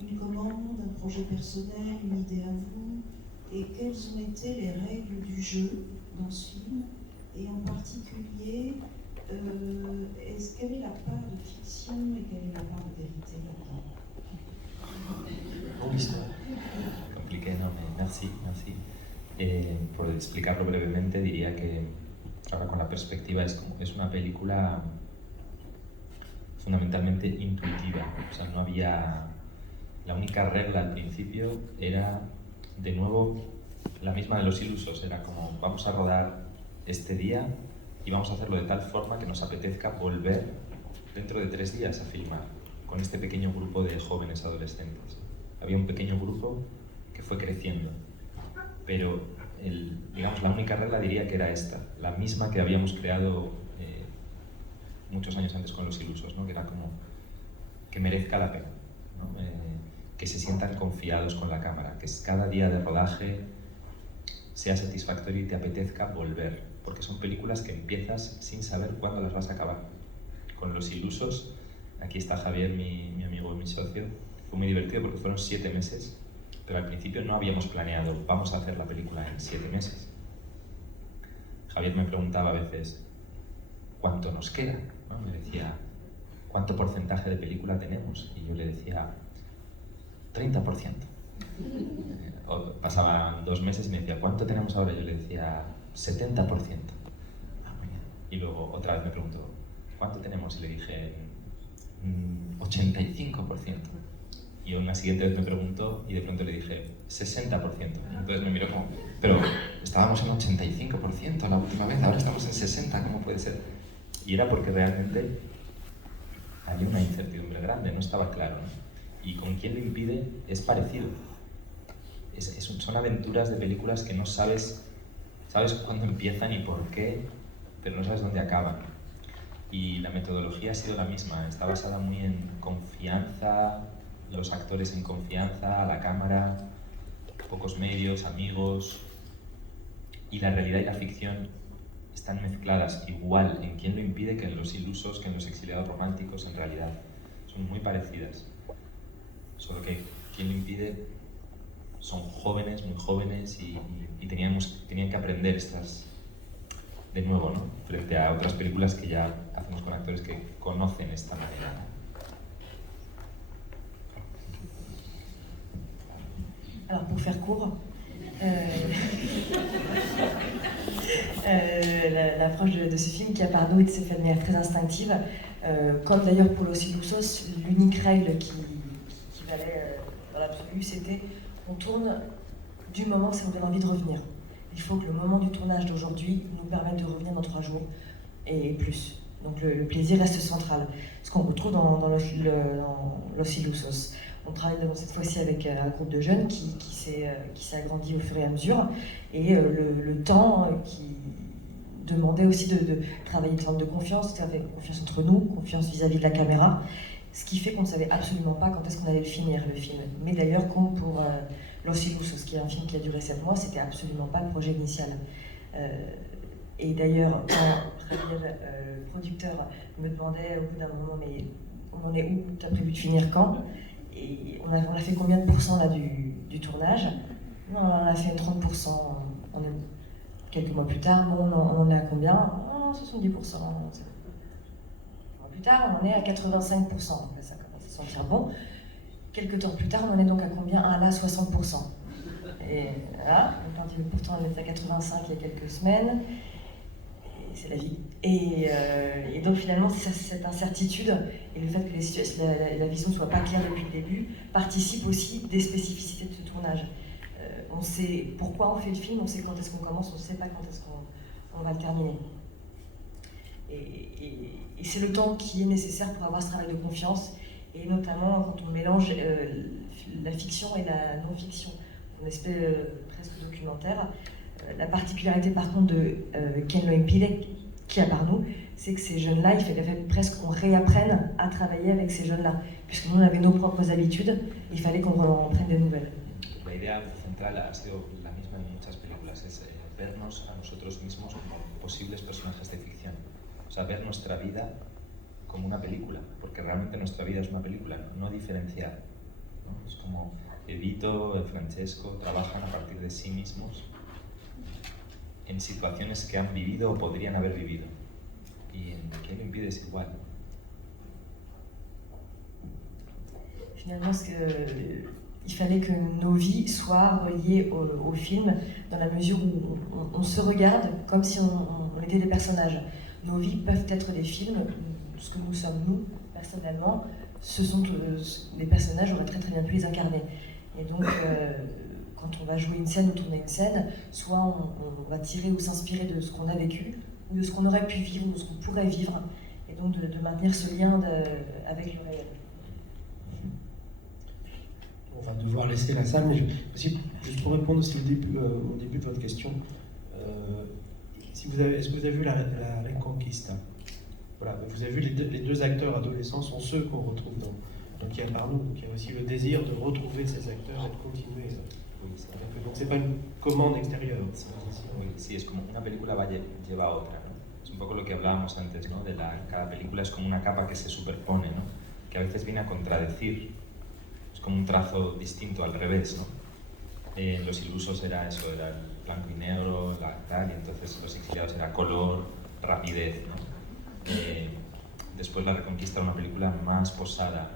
une commande, un projet personnel, une idée à vous? Et quelles ont été les règles du jeu dans ce film? Et en particulier, quelle est la part de fiction et quelle est la part de vérité là-dedans? Longue histoire. Compliqué, no, merci. Por explicarlo brevemente, diría que ahora con la perspectiva es una película fundamentalmente intuitiva. O sea, no había... La única regla al principio era, de nuevo, la misma de Los Ilusos. Era como, vamos a rodar este día y vamos a hacerlo de tal forma que nos apetezca volver dentro de 3 días a filmar con este pequeño grupo de jóvenes adolescentes. Había un pequeño grupo que fue creciendo, pero digamos, la única regla diría que era esta, la misma que habíamos creado muchos años antes con Los Ilusos, ¿no? Que era como que merezca la pena, ¿no? Que se sientan confiados con la cámara, que cada día de rodaje sea satisfactorio y te apetezca volver, porque son películas que empiezas sin saber cuándo las vas a acabar. Con Los Ilusos, aquí está Javier, mi amigo y mi socio, fue muy divertido porque fueron 7 meses, pero al principio no habíamos planeado, vamos a hacer la película en 7 meses. Javier me preguntaba a veces, ¿cuánto nos queda? ¿No? Me decía, ¿cuánto porcentaje de película tenemos? Y yo le decía, 30%. O pasaban 2 meses y me decía, ¿cuánto tenemos ahora? Yo le decía, 70%. Y luego otra vez me preguntó, ¿cuánto tenemos? Y le dije, 85%. Y una siguiente vez me preguntó y de pronto le dije 60%. Entonces me miró como, pero estábamos en 85% la última vez, ahora estamos en 60%, ¿cómo puede ser? Y era porque realmente había una incertidumbre grande, no estaba claro, ¿no? Y con Quién lo impide es parecido. Son aventuras de películas que no sabes cuándo empiezan y por qué, pero no sabes dónde acaban. y la metodología ha sido la misma, está basada muy en confianza, los actores en confianza, la cámara, pocos medios, amigos, y la realidad y la ficción están mezcladas igual en Quién lo impide que en Los ilusos, que en Los exiliados románticos, en realidad. Son muy parecidas, solo que Quién lo impide son jóvenes, muy jóvenes, y tenían que aprender estas de nuevo, ¿no? Frente a otras películas que ya hacemos con actores que conocen esta manera, ¿no? Alors pour faire court, l'approche de ce film qui a par nous s'est fait de manière très instinctive, comme d'ailleurs pour Los Ilusos, l'unique règle qui valait dans l'absolu, c'était on tourne du moment où ça nous donne envie de revenir. Il faut que le moment du tournage d'aujourd'hui nous permette de revenir dans 3 jours et plus. Donc le plaisir reste central. Ce qu'on retrouve dans Los Ilusos. On travaille cette fois-ci avec un groupe de jeunes qui s'est agrandi au fur et à mesure, et le temps qui demandait aussi de travailler une forme de confiance, avec confiance entre nous, confiance vis-à-vis de la caméra, ce qui fait qu'on ne savait absolument pas quand est-ce qu'on allait le finir, le film. Mais d'ailleurs, comme pour Los Ilusos, qui est un film qui a duré 7 mois, c'était absolument pas le projet initial. Et d'ailleurs, quand Javier, le producteur, me demandait au bout d'un moment, mais on en est où? Tu as prévu de finir quand? Et on a fait combien de pourcents là, du tournage? On en a fait 30%. On est quelques mois plus tard, on en est à combien? 70%. Plus tard, on en est à 85%. Donc là, ça commence à sentir bon. Quelques temps plus tard, on en est donc à combien? Ah là, 60%. Et voilà, pourtant on était à 85 il y a quelques semaines. Et c'est la vie. Et donc finalement, cette incertitude et le fait que la vision ne soit pas claire depuis le début participe aussi des spécificités de ce tournage. On sait pourquoi on fait le film, on sait quand est-ce qu'on commence, on ne sait pas quand est-ce qu'on va le terminer. Et c'est le temps qui est nécessaire pour avoir ce travail de confiance, et notamment quand on mélange la fiction et la non-fiction, un aspect presque documentaire. La particularité par contre de Quién lo impide, qui a par nous, c'est que ces jeunes-là, il fallait presque qu'on réapprenne à travailler avec ces jeunes-là, puisque nous on avait nos propres habitudes, il fallait qu'on reprenne des nouvelles. La idea central ha sido la misma en muchas películas, es vernos a nosotros mismos como posibles personajes de ficción. O sea, ver nuestra vida como una película, porque realmente nuestra vida es una película, no diferenciar, ¿no? Es como Evito, Francesco trabajan a partir de sí mismos en situaciones que han vivido o podrían haber vivido. Y en Quién lo impide es igual. Finalement, il fallait que nos vies soient reliées au film, dans la mesure où on se regarde comme si on était des personnages. Nos vies peuvent être des films, ce que nous sommes nous, personnellement, ce sont les personnages, on va très très bien pu les incarner. Et donc, quand on va jouer une scène ou tourner une scène, soit on va tirer ou s'inspirer de ce qu'on a vécu, ou de ce qu'on aurait pu vivre, ou de ce qu'on pourrait vivre, et donc de maintenir ce lien avec le réel. On va devoir laisser la salle, mais juste pour répondre aussi au début de votre question, est-ce que vous avez vu la Reconquista? Voilà, vous avez vu les deux acteurs adolescents sont ceux qu'on retrouve dans Qui a par nous. Donc il y a aussi le désir de retrouver ces acteurs et de continuer. Donc c'est pas une commande extérieure. Sí, es como una película lleva a otra, ¿no? Es un poco lo que hablábamos antes, ¿no? Cada película es como una capa que se superpone, ¿no? Que a veces viene a contradecir. Es como un trazo distinto al revés, ¿no? Los ilusos era eso, era blanco y negro, tal, y entonces Los exiliados era color, rapidez, ¿no? Después La Reconquista era una película más posada,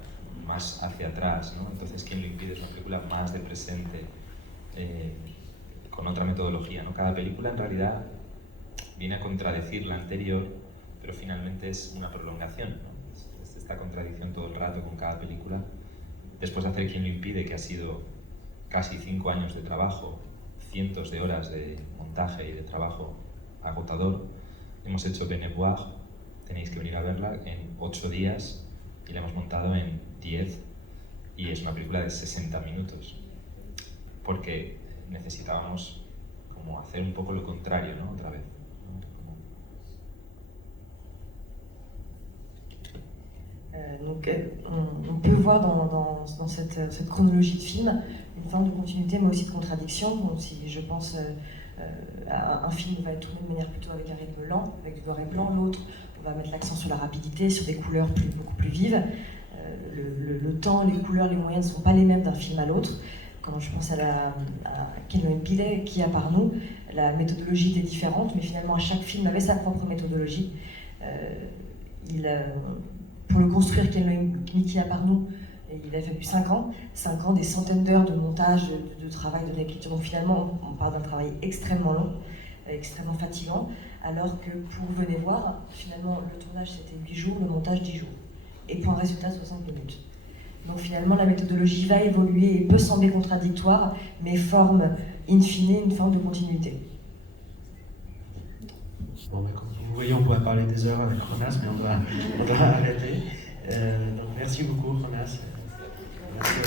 más hacia atrás, ¿no? Entonces Quién lo impide es una película más de presente, con otra metodología, ¿no? Cada película en realidad viene a contradecir la anterior, pero finalmente es una prolongación, ¿no? Es esta contradicción todo el rato con cada película. Después de hacer Quién lo impide, que ha sido casi 5 años de trabajo, cientos de horas de montaje y de trabajo agotador, hemos hecho Benevoir, tenéis que venir a verla, en 8 días, y la hemos montado en 10, y es una película de 60 minutos, porque necesitábamos como hacer un poco lo contrario, ¿no? Otra vez, ¿no? Donc on peut voir dans cette chronologie de film une forme de continuité, mais aussi de contradiction. Donc, si je pense un film va être tourné de manière plutôt avec un rythme lent, avec du noir et blanc, l'autre on va mettre l'accent sur la rapidité, sur des couleurs beaucoup plus vives. Le temps, les couleurs, les moyens ne sont pas les mêmes d'un film à l'autre. Quand je pense à Kenloïn Pilet, qui a par nous, la méthodologie était différente, mais finalement chaque film avait sa propre méthodologie. Pour le construire, Qui a par nous, il a fallu 5 ans, des centaines d'heures de montage, de travail, de réécriture. Donc finalement, on parle d'un travail extrêmement long, extrêmement fatigant, alors que pour Venez voir, finalement, le tournage c'était 8 jours, le montage 10 jours. Et pour un résultat de 60 minutes. Donc finalement, la méthodologie va évoluer et peut sembler contradictoire, mais forme in fine une forme de continuité. Bon, comme vous voyez, on pourrait parler des heures avec Ronas, mais on doit arrêter. Donc merci beaucoup, Ronas. Merci.